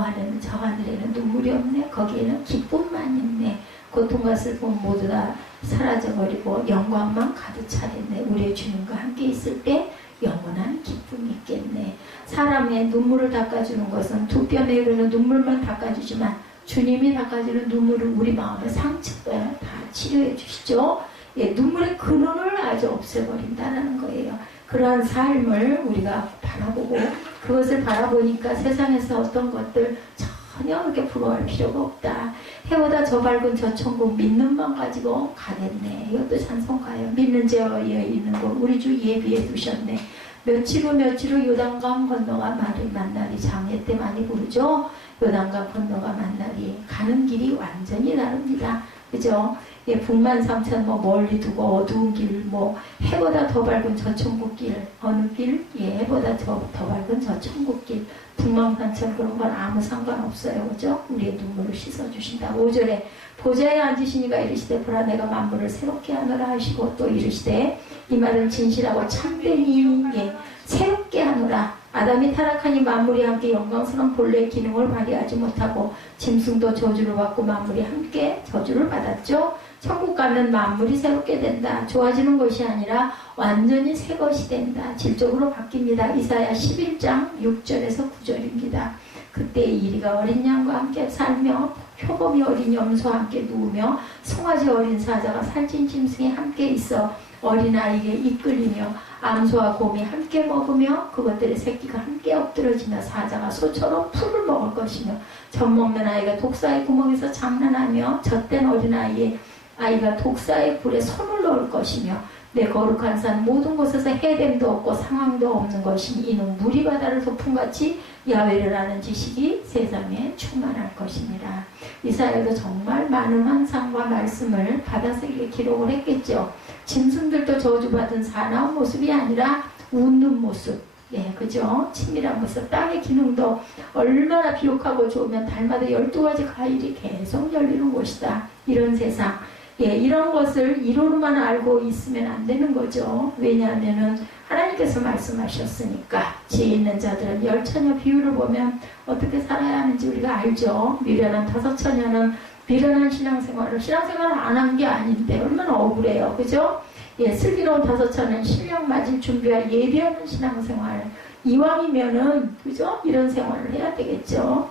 하늘에는 눈물이 없네. 거기에는 기쁨만 있네. 고통과 슬픔 모두 다 사라져버리고 영광만 가득 차겠네. 우리의 주님과 함께 있을 때 영원한 기쁨이 있겠네. 사람의 눈물을 닦아주는 것은 두 뼘에 흐르는 눈물만 닦아주지만 주님이 닦아주는 눈물을 우리 마음의 상처가 다 치료해 주시죠. 예, 눈물의 근원을 아주 없애버린다는 거예요. 그러한 삶을 우리가 바라보고 그것을 바라보니까 세상에서 어떤 것들 전혀 그렇게 부러워할 필요가 없다. 해보다 저 밝은 저 천국 믿는만 가지고 가겠네. 이것도 찬송가예요. 믿는 자여 있는 곳 우리 주 예비해 두셨네. 며칠 후 요단강 건너가 만나리 장례 때 많이 부르죠. 요단강 건너가 만나리 가는 길이 완전히 다릅니다. 그죠? 예, 북만삼천 멀리 두고 어두운 길 해보다 더 밝은 저 천국길 어느 길? 예, 해보다 더 밝은 저 천국길 북만삼천 그런 건 아무 상관없어요. 그죠? 우리의 눈물을 씻어주신다. 5절에 보좌에 앉으시니가 이르시되 보라 내가 만물을 새롭게 하노라 하시고 또 이르시되 이 말은 진실하고 참되니 예, 새롭게 하노라. 아담이 타락하니 만물이 함께 영광스러운 본래의 기능을 발휘하지 못하고 짐승도 저주를 받고 만물이 함께 저주를 받았죠. 천국 가면 만물이 새롭게 된다. 좋아지는 것이 아니라 완전히 새 것이 된다. 질적으로 바뀝니다. 이사야 11장 6절에서 9절입니다. 그때 이리가 어린 양과 함께 살며 표범이 어린 염소와 함께 누우며 송아지 어린 사자가 살찐 짐승이 함께 있어 어린아이에게 이끌리며 암소와 곰이 함께 먹으며 그것들의 새끼가 함께 엎드러지며 사자가 소처럼 풀을 먹을 것이며 젖 먹는 아이가 독사의 구멍에서 장난하며 젖된 어린아이가 독사의 굴에 손을 넣을 것이며 내 거룩한 산 모든 곳에서 해됨도 없고 상황도 없는 것이니 이는 물이 바다를 소풍같이 야훼를 아는 지식이 세상에 충만할 것입니다. 이사야도 정말 많은 환상과 말씀을 받아서 이렇게 기록을 했겠죠. 짐승들도 저주받은 사나운 모습이 아니라 웃는 모습, 예, 그죠? 친밀한 모습, 땅의 기능도 얼마나 비옥하고 좋으면 달마다 12가지 과일이 계속 열리는 곳이다. 이런 세상, 예, 이런 것을 이론으로만 알고 있으면 안 되는 거죠. 왜냐하면은 하나님께서 말씀하셨으니까. 지혜 있는 자들은 10처녀 비유를 보면 어떻게 살아야 하는지 우리가 알죠. 미련한 5처녀는 미련한 신앙생활을 안 한 게 아닌데 얼마나 억울해요. 그죠? 예, 슬기로운 5처녀는 실력 맞을 준비할 예비하는 신앙생활. 이왕이면은 그죠? 이런 생활을 해야 되겠죠.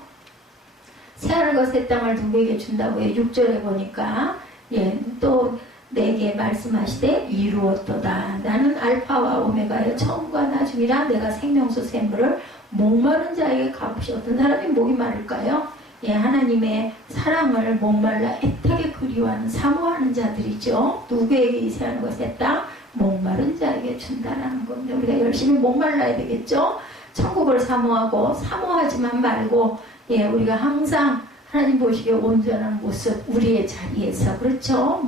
새하늘과 새 땅을 누구에게 준다고 해요. 6절에 보니까 예, 또 내게 말씀하시되 이루었도다. 나는 알파와 오메가의 처음과 나중이라. 내가 생명수 샘물을 목마른 자에게 갚으시. 어떤 사람이 목이 마를까요? 예, 하나님의 사랑을 목말라 애타게 그리워하는 사모하는 자들이죠. 누구에게 이 새하늘과 새 땅? 목마른 자에게 준다라는 겁니다. 우리가 열심히 목말라야 되겠죠. 천국을 사모하지만 말고 예, 우리가 항상 하나님 보시기에 온전한 모습, 우리의 자리에서, 그렇죠?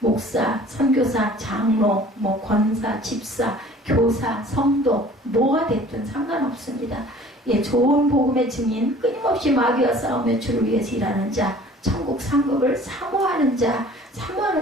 목사, 선교사, 장로, 권사, 집사, 교사, 성도, 뭐가 됐든 상관없습니다. 예, 좋은 복음의 증인, 끊임없이 마귀와 싸우며 주를 위해서 일하는 자, 천국 상급을 사모하는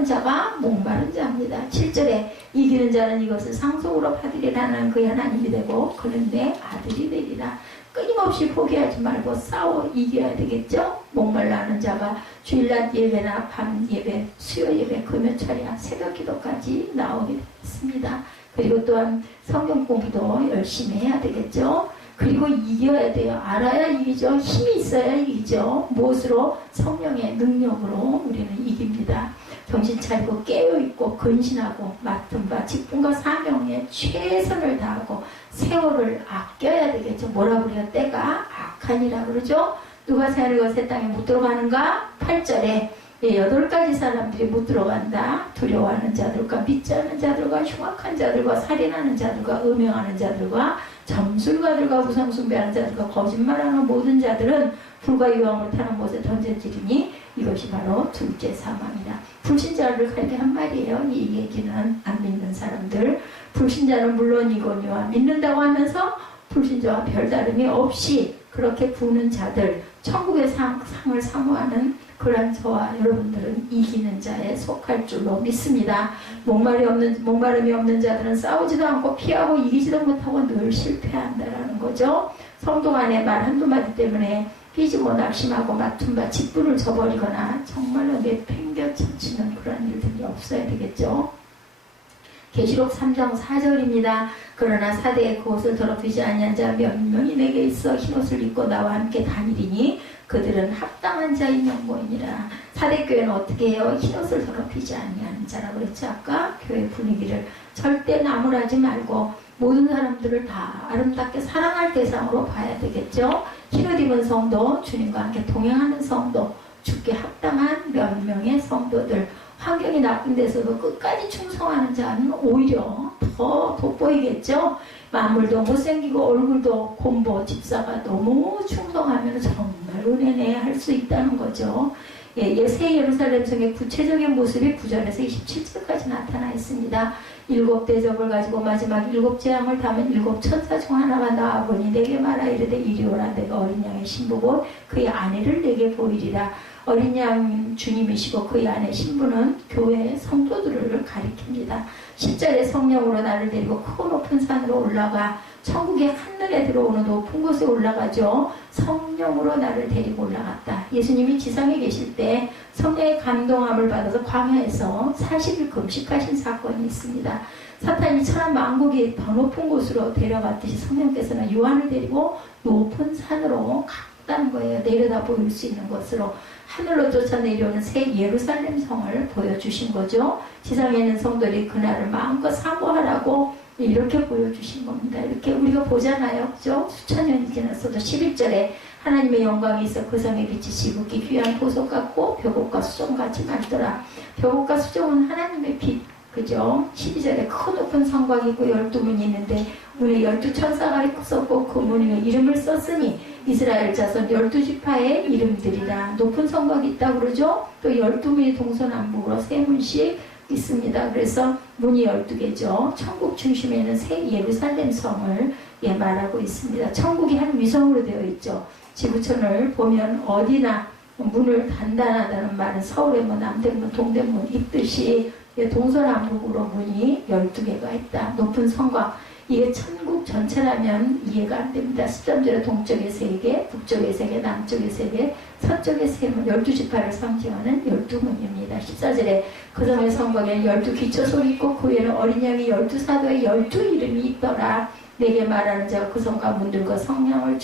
자가 목마른 자입니다. 7절에 이기는 자는 이것을 상속으로 받으리라는 그의 하나님이 되고 그는 내 아들이 되리라. 끊임없이 포기하지 말고 싸워 이겨야 되겠죠? 목말라 하는 자가 주일날 예배나 밤 예배, 수요 예배, 금요철야, 새벽 기도까지 나오게 되겠습니다. 그리고 또한 성경 공부도 열심히 해야 되겠죠? 그리고 이겨야 돼요. 알아야 이기죠. 힘이 있어야 이기죠. 무엇으로? 성령의 능력으로 우리는 이깁니다. 정신 차리고 깨어있고 근신하고 맡은 바 직분과 사명에 최선을 다하고 세월을 아껴야 되겠죠. 뭐라 그래요? 때가 악하니라 그러죠. 누가 새하늘과 새 땅에 못 들어가는가? 8절에 8가지 사람들이 못 들어간다. 두려워하는 자들과 믿지 않는 자들과 흉악한 자들과 살인하는 자들과 음행하는 자들과 점술가들과 우상숭배하는 자들과 거짓말하는 모든 자들은 불과 유황으로 타는 못에 던져지리니 이것이 바로 둘째 사망이라. 불신자를 가리게 한 말이에요. 이 얘기는 안 믿는 사람들. 불신자는 물론이거니와 믿는다고 하면서 불신자와 별다름이 없이 그렇게 부는 자들, 천국의 상을 사모하는 그런 저와 여러분들은 이기는 자에 속할 줄로 믿습니다. 목마름이 없는 자들은 싸우지도 않고 피하고 이기지도 못하고 늘 실패한다라는 거죠. 성도 간의 말 한두 마디 때문에 삐지고 낙심하고 맡은 직분을 저버리거나 정말로 내팽겨쳐치는 그런 일들이 없어야 되겠죠. 계시록 3장 4절입니다. 그러나 사대에 그 옷을 더럽히지 아니한 자 몇 명이 내게 있어 흰옷을 입고 나와 함께 다니리니 그들은 합당한 자인 연고이니라. 사대교회는 어떻게 해요? 흰옷을 더럽히지 아니하는 자라고 그랬죠. 아까 교회 분위기를 절대 나무라지 말고 모든 사람들을 다 아름답게 사랑할 대상으로 봐야 되겠죠. 흰옷 입은 성도, 주님과 함께 동행하는 성도, 주께 합당한 몇 명의 성도들, 환경이 나쁜 데서도 끝까지 충성하는 자는 오히려 더 돋보이겠죠. 만물도 못생기고 얼굴도 곰보 집사가 너무 충성하면 정말 은혜네 할 수 있다는 거죠. 새 예루살렘 성의 구체적인 모습이 9절에서 27절까지 나타나 있습니다. 7 대접을 가지고 마지막 7 재앙을 담은 7 천사 중 하나가 나와보니 내게 말하 이르되 이리 오라. 내가 어린 양의 신부고 그의 아내를 내게 보이리라. 어린 양 주님이시고 그의 아내 신부는 교회의 성도들을 가리킵니다. 10절에 성령으로 나를 데리고 크고 높은 산으로 올라가 천국의 하늘에 들어오는 높은 곳에 올라가죠. 성령으로 나를 데리고 올라갔다. 예수님이 지상에 계실 때 성령의 감동함을 받아서 광야에서 40일 금식하신 사건이 있습니다. 사탄이 천한 만국이 더 높은 곳으로 데려갔듯이 성령께서는 요한을 데리고 높은 산으로 갔다는 거예요. 내려다 보일 수 있는 곳으로. 하늘로 쫓아 내려오는 새 예루살렘 성을 보여주신 거죠. 지상에 있는 성도들이 그날을 마음껏 사모하라고 이렇게 보여주신 겁니다. 이렇게 우리가 보잖아요. 그죠? 수천 년이 지났어도 11절에 하나님의 영광이 있어 그 성의 빛이 지극히 귀한 보석 같고 벼곡과 수종같이 맑더라. 벼곡과 수종은 하나님의 빛. 그죠? 12절에 큰 높은 성곽이 있고 12문이 있는데 문에 12천사가 있었고 그 문에 이름을 썼으니 이스라엘 자손 12지파의 이름들이라. 높은 성곽이 있다고 그러죠? 또 12문이 동서남북으로 3문씩 있습니다. 그래서 문이 12개죠. 천국 중심에 있는 새 예루살렘 성을 말하고 있습니다. 천국이 한 위성으로 되어 있죠. 지구촌을 보면 어디나 문을 단단하다는 말은 서울의 뭐 남대문, 동대문 있듯이 동서남북으로 문이 12개가 있다. 높은 성곽. 이게 천국 전체라면 이해가 안 됩니다. 13절에 동쪽에 3개, 북쪽에 3개, 남쪽에 3개, 서쪽에 3문, 12지파를 상징하는 12문입니다. 14절에 그 성의 성곽에는 12기초소리 있고 그 위에는 어린 양이 12사도의 12이름이 있더라. 내게 말하는 자가 그 성과 문들과 성령을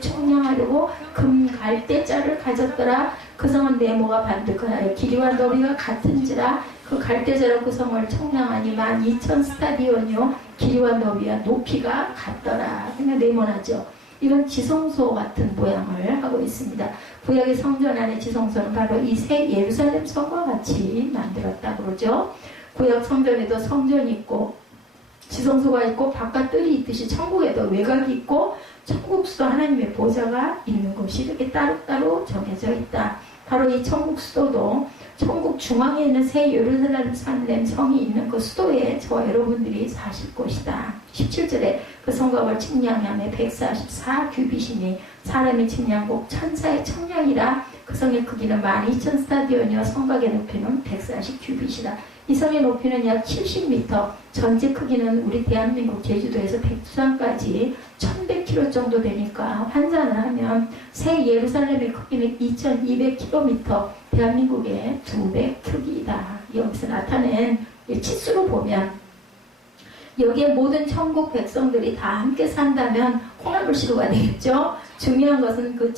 충량하려고 금 갈대자를 가졌더라. 그 성은 네모가 반듯하여 길이와 너비가 같은지라. 그 갈대자로 그 성을 청량하니 12,000스타디온이요 길이와 너비와 높이가 같더라. 그러니까 네모나죠. 이건 지성소 같은 모양을 하고 있습니다. 구약의 성전 안의 지성소는 바로 이 새 예루살렘 성과 같이 만들었다고 그러죠. 구약 성전에도 성전이 있고 지성소가 있고 바깥 뜰이 있듯이 천국에도 외곽이 있고 천국수도 하나님의 보좌가 있는 곳이 이렇게 따로따로 정해져 있다. 바로 이 천국 수도도 천국 중앙에 있는 새 예루살렘 성이 있는 그 수도에 저와 여러분들이 사실 곳이다. 17절에 그 성곽을 측량하며 144 규빗이니 사람의 측량국 천사의 청량이라. 그 성의 크기는 12,000스타디온이요 성곽의 높이는 140 규빗이다. 이 성의 높이는 약 70m, 전체 크기는 우리 대한민국 제주도에서 백두산까지 1100km 정도 되니까 환산을 하면 새 예루살렘의 크기는 2200km, 대한민국의 2배 크기이다. 여기서 나타낸 치수로 보면 여기에 모든 천국 백성들이 다 함께 산다면 콩나물 시루가 되겠죠. 중요한 것은 그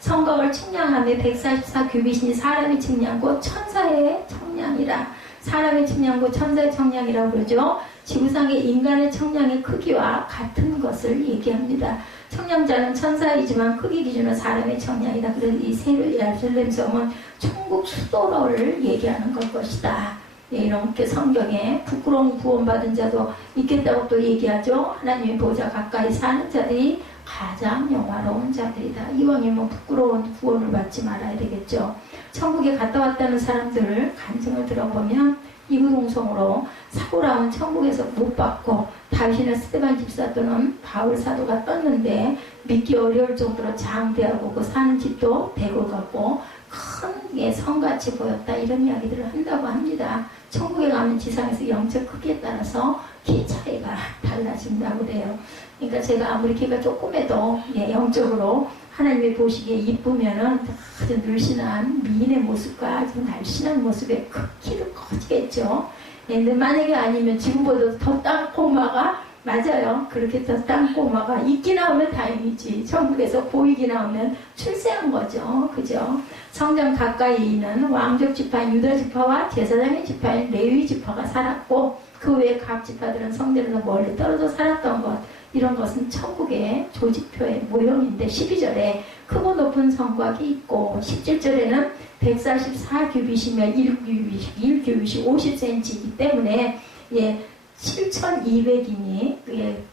성곽을 측량하며 144 규빗이니 사람이 측량고 천사의 청량이라. 사람의 측량고 천사의 청량이라고 그러죠. 지구상의 인간의 청량의 크기와 같은 것을 얘기합니다. 청량자는 천사이지만 크기 기준은 사람의 청량이다. 그래서 이 새 예루살렘 성은 천국 수도를 얘기하는 것이다. 이렇게 성경에 부끄러운 구원받은 자도 있겠다고 또 얘기하죠. 하나님의 보좌 가까이 사는 자들이 가장 영화로운 자들이다. 이왕이면 부끄러운 구원을 받지 말아야 되겠죠. 천국에 갔다 왔다는 사람들을 간증을 들어보면 이구동성으로 사고라운 천국에서 못 받고 다윗이나 스데반 집사 또는 바울 사도가 떴는데 믿기 어려울 정도로 장대하고 그 사는 집도 대궐 같고 큰 성같이 보였다. 이런 이야기들을 한다고 합니다. 천국에 가면 지상에서 영적 크기에 따라서 키 차이가 달라진다고 그래요. 그러니까 제가 아무리 키가 조금해도 영적으로 하나님이 보시기에 이쁘면은 아주 늘씬한 미인의 모습과 아주 날씬한 모습에 키도 커지겠죠. 근데 만약에 아니면 지금보다 더 땅꼬마가 맞아요. 그렇게 더 땅꼬마가 있기 나오면 다행이지. 천국에서 보이기 나오면 출세한 거죠. 그죠? 성전 가까이 있는 왕족 지파 유다 지파와 제사장의 지파인 레위 지파가 살았고 그 외에 각 지파들은 성전에서 멀리 떨어져 살았던 것, 이런 것은 천국의 조직표의 모형인데 12절에 크고 높은 성곽이 있고 17절에는 144규빗이며 1규빗이 50cm이기 때문에 7,200인이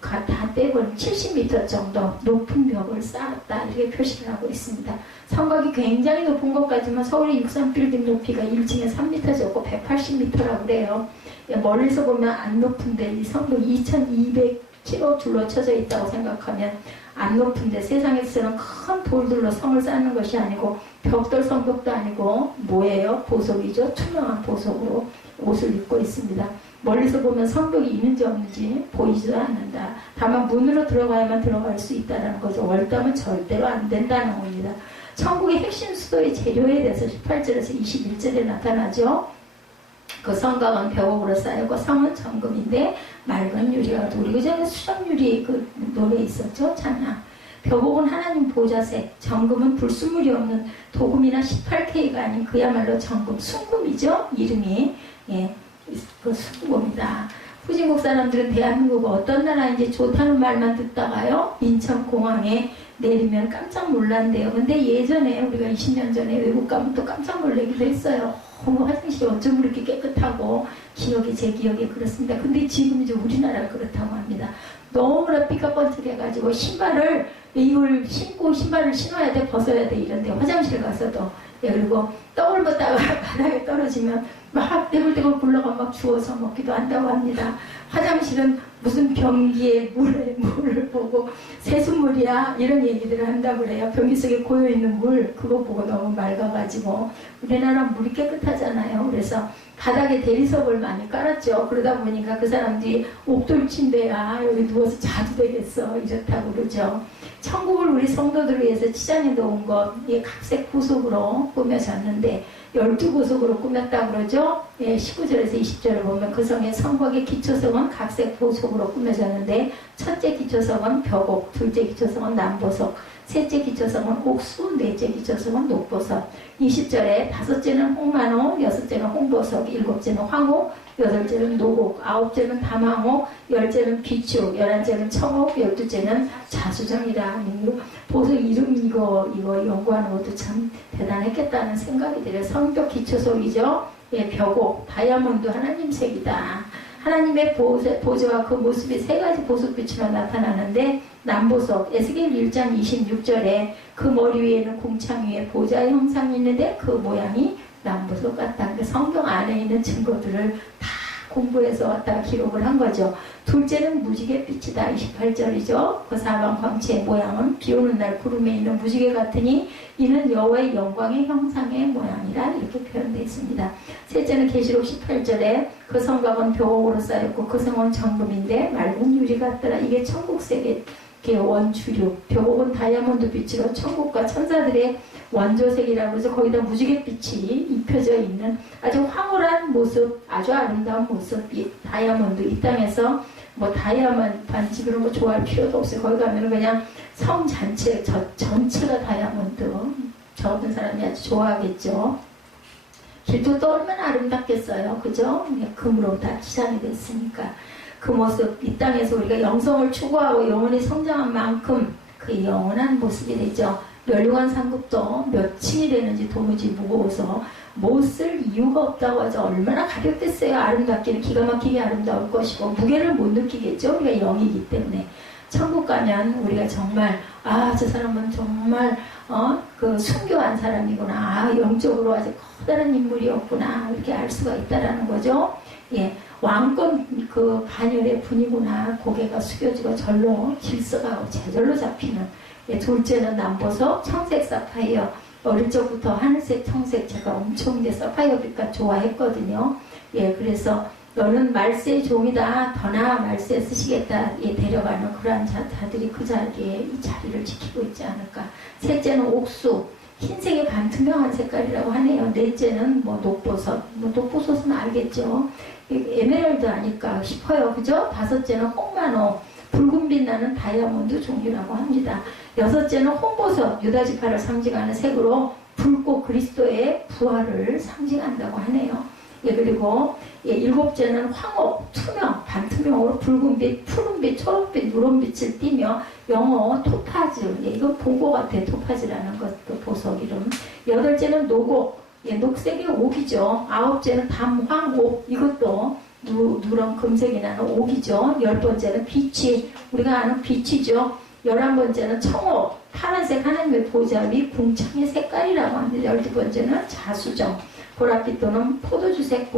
다 떼버린 70m 정도 높은 벽을 쌓았다, 이렇게 표시를 하고 있습니다. 성곽이 굉장히 높은 것 같지만 서울의 63빌딩 높이가 1층에 3m 적고 180m라고 그래요. 멀리서 보면 안 높은데 이 성벽 2,200km 둘러쳐져 있다고 생각하면 안 높은데, 세상에서는 큰 돌들로 성을 쌓는 것이 아니고 벽돌 성벽도 아니고 뭐예요? 보석이죠. 투명한 보석으로 옷을 입고 있습니다. 멀리서 보면 성벽이 있는지 없는지 보이지도 않는다. 다만 문으로 들어가야만 들어갈 수 있다는 거죠. 월담은 절대로 안 된다는 겁니다. 천국의 핵심 수도의 재료에 대해서 18절에서 21절에 나타나죠. 그 성곽은 벽옥으로 쌓였고 성은 정금인데 맑은 유리가 돌이고, 전에 수정유리 그 노래 있었죠. 찬양. 벽옥은 하나님 보좌색, 정금은 불순물이 없는 도금이나 18K가 아닌 그야말로 정금, 순금이죠. 이름이. 그 순금이다. 후진국 사람들은 대한민국 어떤 나라인지 좋다는 말만 듣다가요, 인천공항에 내리면 깜짝 놀란대요. 근데 예전에 우리가 20년 전에 외국 가면 또 깜짝 놀라기도 했어요. 화장실이 어쩜 그렇게 깨끗하고, 제 기억에 그렇습니다. 근데 지금 이제 우리나라가 그렇다고 합니다. 너무나 삐까뻔쩍해가지고 신발을 이걸 신고 신발을 신어야 돼, 벗어야 돼, 이런데 화장실 가서도. 그리고 떡을 먹다가 바닥에 떨어지면 막 떼굴떼굴 굴러가 막 주워서 먹기도 한다고 합니다. 화장실은 무슨 변기에 물을 보고 새순물이야, 이런 얘기들을 한다고 그래요. 변기 속에 고여있는 물, 그거 보고 너무 맑아가지고. 우리나라 물이 깨끗하잖아요. 그래서 바닥에 대리석을 많이 깔았죠. 그러다 보니까 그 사람들이 옥돌 침대야, 여기 누워서 자도 되겠어, 이렇다고 그러죠. 천국을 우리 성도들을 위해서 치장해 놓은 것, 각색 보석으로 꾸며졌는데 12보석으로 꾸몄다고 그러죠. 19절에서 20절을 보면 그 성의 성곽의 기초성은 각색 보석으로 꾸며졌는데, 첫째 기초성은 벽옥, 둘째 기초성은 남보석, 셋째 기초성은 옥수, 넷째 기초성은 녹보석. 20절에 다섯째는 홍만호, 여섯째는 홍보석, 일곱째는 황옥, 여덟째는 노옥, 아홉째는 담황옥, 열째는 비추, 열한째는 청옥, 열두째는 자수정이라. 보석 이름 이거 연구하는 것도 참 대단했겠다는 생각이 들어요. 성벽 기초석이죠. 벽옥, 다이아몬드 하나님 색이다. 하나님의 보좌와 그 모습이 세 가지 보석빛으로 나타나는데, 남보석, 에스겔 1장 26절에 그 머리 위에는 궁창 위에 보좌의 형상이 있는데 그 모양이 남보석 같다. 그러니까 성경 안에 있는 증거들을 다 공부해서 왔다가 기록을 한 거죠. 둘째는 무지개 빛이다. 28절이죠. 그 사방 광채의 모양은 비 오는 날 구름에 있는 무지개 같으니 이는 여호와의 영광의 형상의 모양이라, 이렇게 표현되어 있습니다. 셋째는 계시록 18절에 그 성곽은 벽옥으로 쌓였고 그 성은 정금인데 맑은 유리 같더라. 이게 천국색의 원주류. 벽옥은 다이아몬드 빛으로 천국과 천사들의 원조색이라고 해서 거기다 무지갯빛이 입혀져 있는 아주 황홀한 모습, 아주 아름다운 모습이 다이아몬드. 이 땅에서 뭐 다이아몬드 반지 그런 거 좋아할 필요도 없어요. 거기 가면 그냥 성 전체, 전체가 다이아몬드. 저 같은 사람이 아주 좋아하겠죠. 길도 얼마나 아름답겠어요. 그죠? 금으로 다 치장이 됐으니까. 그 모습, 이 땅에서 우리가 영성을 추구하고 영혼이 성장한 만큼 그 영원한 모습이 되죠. 멸류관 상급도 몇 층이 되는지 도무지 무거워서 못 쓸 이유가 없다고 하죠. 얼마나 가볍겠어요. 아름답기는 기가 막히게 아름다울 것이고 무게를 못 느끼겠죠. 우리가 영이기 때문에. 천국 가면 우리가 정말 저 사람은 정말 그 순교한 사람이구나, 영적으로 아주 커다란 인물이었구나, 이렇게 알 수가 있다라는 거죠. 왕권 그 반열의 분이구나. 고개가 숙여지고 절로 질서가 제절로 잡히는. 둘째는 남보석, 청색 사파이어. 어릴 적부터 하늘색, 청색 제가 엄청 사파이어 빛깔 좋아했거든요. 그래서 너는 말세의 종이다. 더나 말세 쓰시겠다. 데려가는 그러한 자들이 그 자리에 이 자리를 지키고 있지 않을까. 셋째는 옥수. 흰색이 반투명한 색깔이라고 하네요. 넷째는 뭐 녹보석. 뭐 녹보석은 알겠죠. 에메랄드 아닐까 싶어요. 그죠? 다섯째는 홍만호. 붉은빛 나는 다이아몬드 종류라고 합니다. 여섯째는 홍보석. 유다지파를 상징하는 색으로 붉고 그리스도의 부활을 상징한다고 하네요. 그리고 일곱째는 황옥, 투명, 반투명으로 붉은빛, 푸른빛, 초록빛, 누런빛을 띠며 영어 토파즈, 이거 보고 같아. 토파즈라는 것, 그 보석 이름. 여덟째는 노곡, 녹색의 옥이죠. 아홉째는 담황옥, 이것도 누런 금색이 나는 옥이죠. 열 번째는 빛이, 우리가 아는 빛이죠. 11번째는 청옥, 파란색 하나님의 보좌 및 궁창의 색깔이라고 합니다. 12번째는 자수정, 보랏빛 또는 포도주색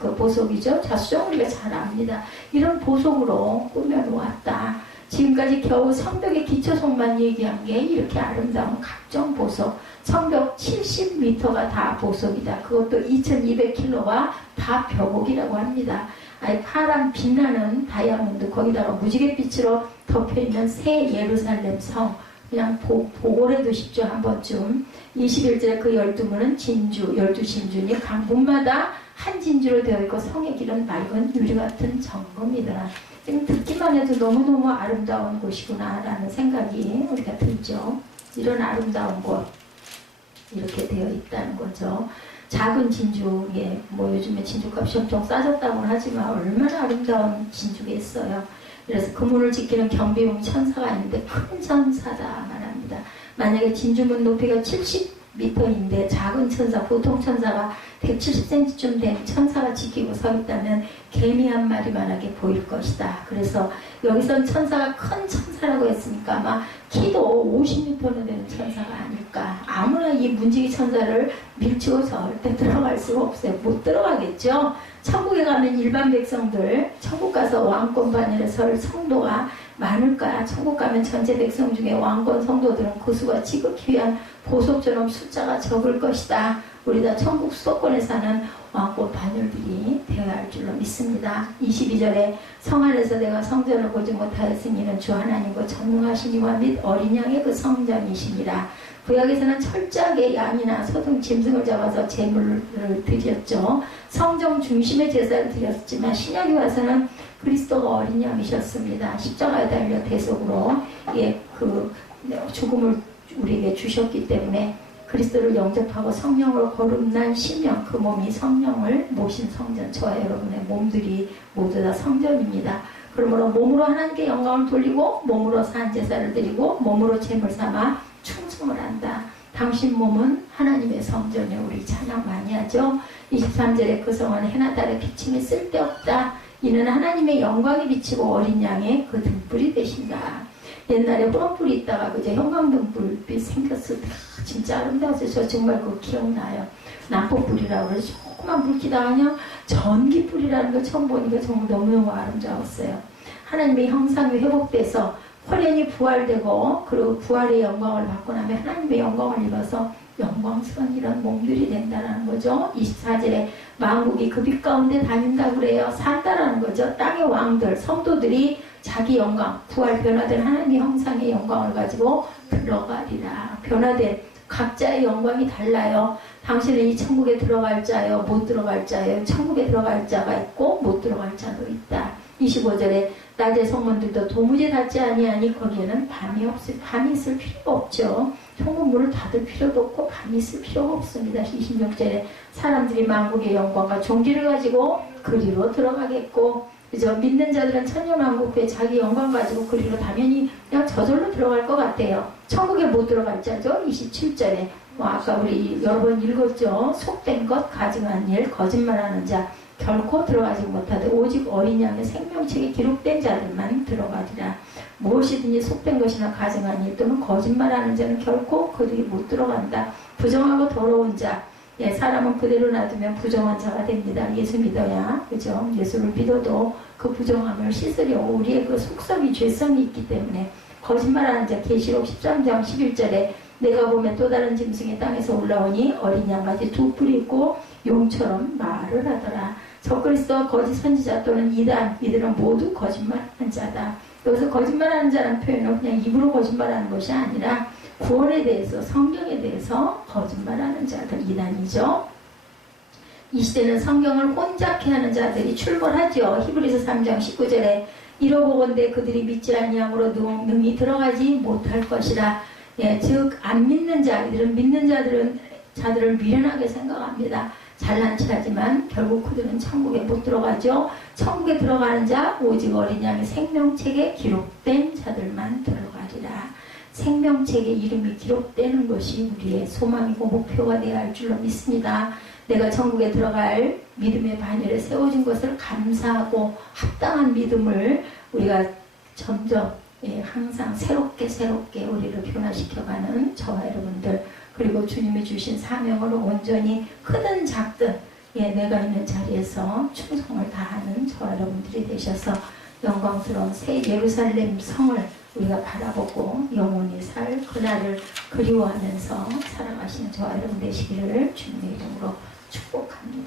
보석이죠. 자수정 우리가 잘 압니다. 이런 보석으로 꾸며놓았다. 지금까지 겨우 성벽의 기초석만 얘기한 게 이렇게 아름다운 각종 보석. 성벽 70m가 다 보석이다. 그것도 2200kg가 다 벼곡이라고 합니다. 아니, 파란 빛나는 다이아몬드, 거기다가 무지갯빛으로 덮여있는 새 예루살렘 성. 그냥 보고래 두십시오. 한 번쯤. 21절에 그 12문은 진주, 12진주니 각 문마다 한 진주로 되어 있고 성의 길은 맑은 유리 같은 정금이더라. 지금 듣기만 해도 너무너무 아름다운 곳이구나 라는 생각이 우리가 들죠. 이런 아름다운 곳 이렇게 되어 있다는 거죠. 작은 진주, 뭐 요즘에 진주값이 엄청 싸졌다고는 하지만 얼마나 아름다운 진주겠어요. 그래서 그물을 지키는 경비용 천사가 있는데 큰 천사다 말합니다. 만약에 진주문 높이가 70m인데 작은 천사, 보통 천사가 170cm쯤 된 천사가 지키고 서 있다면 개미 한 마리만하게 보일 것이다. 그래서 여기선 천사가 큰 천사라고 했으니까 아마 키도 50m는 되는 천사가 아닐까. 아무나 이 문지기 천사를 밀치고 절대 들어갈 수가 없어요. 못 들어가겠죠. 천국에 가면 일반 백성들, 천국 가서 왕권 반열에 설 성도가 많을까? 천국 가면 전체 백성 중에 왕권 성도들은 그 수가 지극히 위한 보석처럼 숫자가 적을 것이다. 우리 다 천국 수도권에 사는 왕권 반열들이 되어야 할 줄로 믿습니다. 22절에 성 안에서 내가 성전을 보지 못하였으니 이는 주 하나님과 전능하시니와 및 어린 양의 그 성전이시니라. 구약에서는 철저하게 양이나 소등 짐승을 잡아서 제물을 드렸죠. 성전 중심의 제사를 드렸지만 신약에 와서는 그리스도가 어린 양이셨습니다. 십자가에 달려 대속으로 그 죽음을 우리에게 주셨기 때문에 그리스도를 영접하고 성령으로 거듭난 심령, 그 몸이 성령을 모신 성전, 저와 여러분의 몸들이 모두 다 성전입니다. 그러므로 몸으로 하나님께 영광을 돌리고 몸으로 산제사를 드리고 몸으로 제물 삼아 충성을 한다. 당신 몸은 하나님의 성전에 우리 찬양 많이 하죠. 23절에 그 성은 해나 달의 비침이 쓸데없다. 이는 하나님의 영광이 비치고 어린 양의 그 등불이 되신다. 옛날에 호롱불이 있다가 그저 형광등불빛 생겼을 때 진짜 아름다웠어요. 저 정말 그거 기억나요. 남포불이라고 그래서 조그만 불기다가 그냥 전기불이라는 걸 처음 보니까 정말 너무너무 아름다웠어요. 하나님의 형상이 회복돼서 호련히 부활되고 그리고 부활의 영광을 받고 나면 하나님의 영광을 입어서 영광스러운 이런 몸들이 된다는 거죠. 24절에 만국이 그 빛 가운데 다닌다고 그래요. 산다라는 거죠. 땅의 왕들, 성도들이 자기 영광, 부활 변화된 하나님의 형상의 영광을 가지고 들어가리라. 변화된 각자의 영광이 달라요. 당신은 이 천국에 들어갈 자요, 못 들어갈 자요. 천국에 들어갈 자가 있고 못 들어갈 자도 있다. 25절에 낮의 성문들도 도무지 닿지 아니하니 거기에는 밤이 있을 필요가 없죠. 천국 문을 닫을 필요도 없고 밤이 있을 필요가 없습니다. 26절에 사람들이 만국의 영광과 종기를 가지고 그리로 들어가겠고, 그죠? 믿는 자들은 천년왕국에 자기 영광 가지고 그리로 당연히 그냥 저절로 들어갈 것 같아요. 천국에 못 들어갈 자죠. 27절에 아까 우리 여러 번 읽었죠. 속된 것, 가증한 일, 거짓말하는 자 결코 들어가지 못하되 오직 어린 양의 생명책에 기록된 자들만 들어가리라. 무엇이든지 속된 것이나 가증한 일 또는 거짓말하는 자는 결코 그들이 못 들어간다. 부정하고 더러운 자, 사람은 그대로 놔두면 부정한 자가 됩니다. 예수 믿어야, 그죠? 예수를 믿어도 그 부정함을 씻으려고 우리의 그 속성이 죄성이 있기 때문에 거짓말하는 자, 계시록 13장 11절에 내가 보면 또 다른 짐승이 땅에서 올라오니 어린 양같이 두 뿔이 있고 용처럼 말을 하더라. 적그리스도와 거짓 선지자 또는 이단, 이들은 모두 거짓말하는 자다. 여기서 거짓말하는 자라는 표현은 그냥 입으로 거짓말하는 것이 아니라 구원에 대해서, 성경에 대해서 거짓말하는 자들, 이단이죠. 이 시대는 성경을 혼잡케 하는 자들이 출몰하죠. 히브리서 3장 19절에 이러보건대 그들이 믿지 아니함으로 능히 들어가지 못할 것이라. 예, 즉 안 믿는 자, 이들은 믿는 자들을 미련하게 생각합니다. 잘난 체하지만 결국 그들은 천국에 못 들어가죠. 천국에 들어가는 자 오직 어린 양의 생명책에 기록된 자들만 들어가리라. 생명책에 이름이 기록되는 것이 우리의 소망이고 목표가 되어야 할 줄로 믿습니다. 내가 천국에 들어갈 믿음의 반열에 세워진 것을 감사하고 합당한 믿음을 우리가 점점 항상 새롭게 우리를 변화시켜가는 저와 여러분들, 그리고 주님이 주신 사명을 온전히 크든 작든 내가 있는 자리에서 충성을 다하는 저와 여러분들이 되셔서 영광스러운 새 예루살렘 성을 우리가 바라보고 영원히 살 그날을 그리워하면서 살아가시는 저와 여러분 되시기를 주님의 이름으로 축복합니다.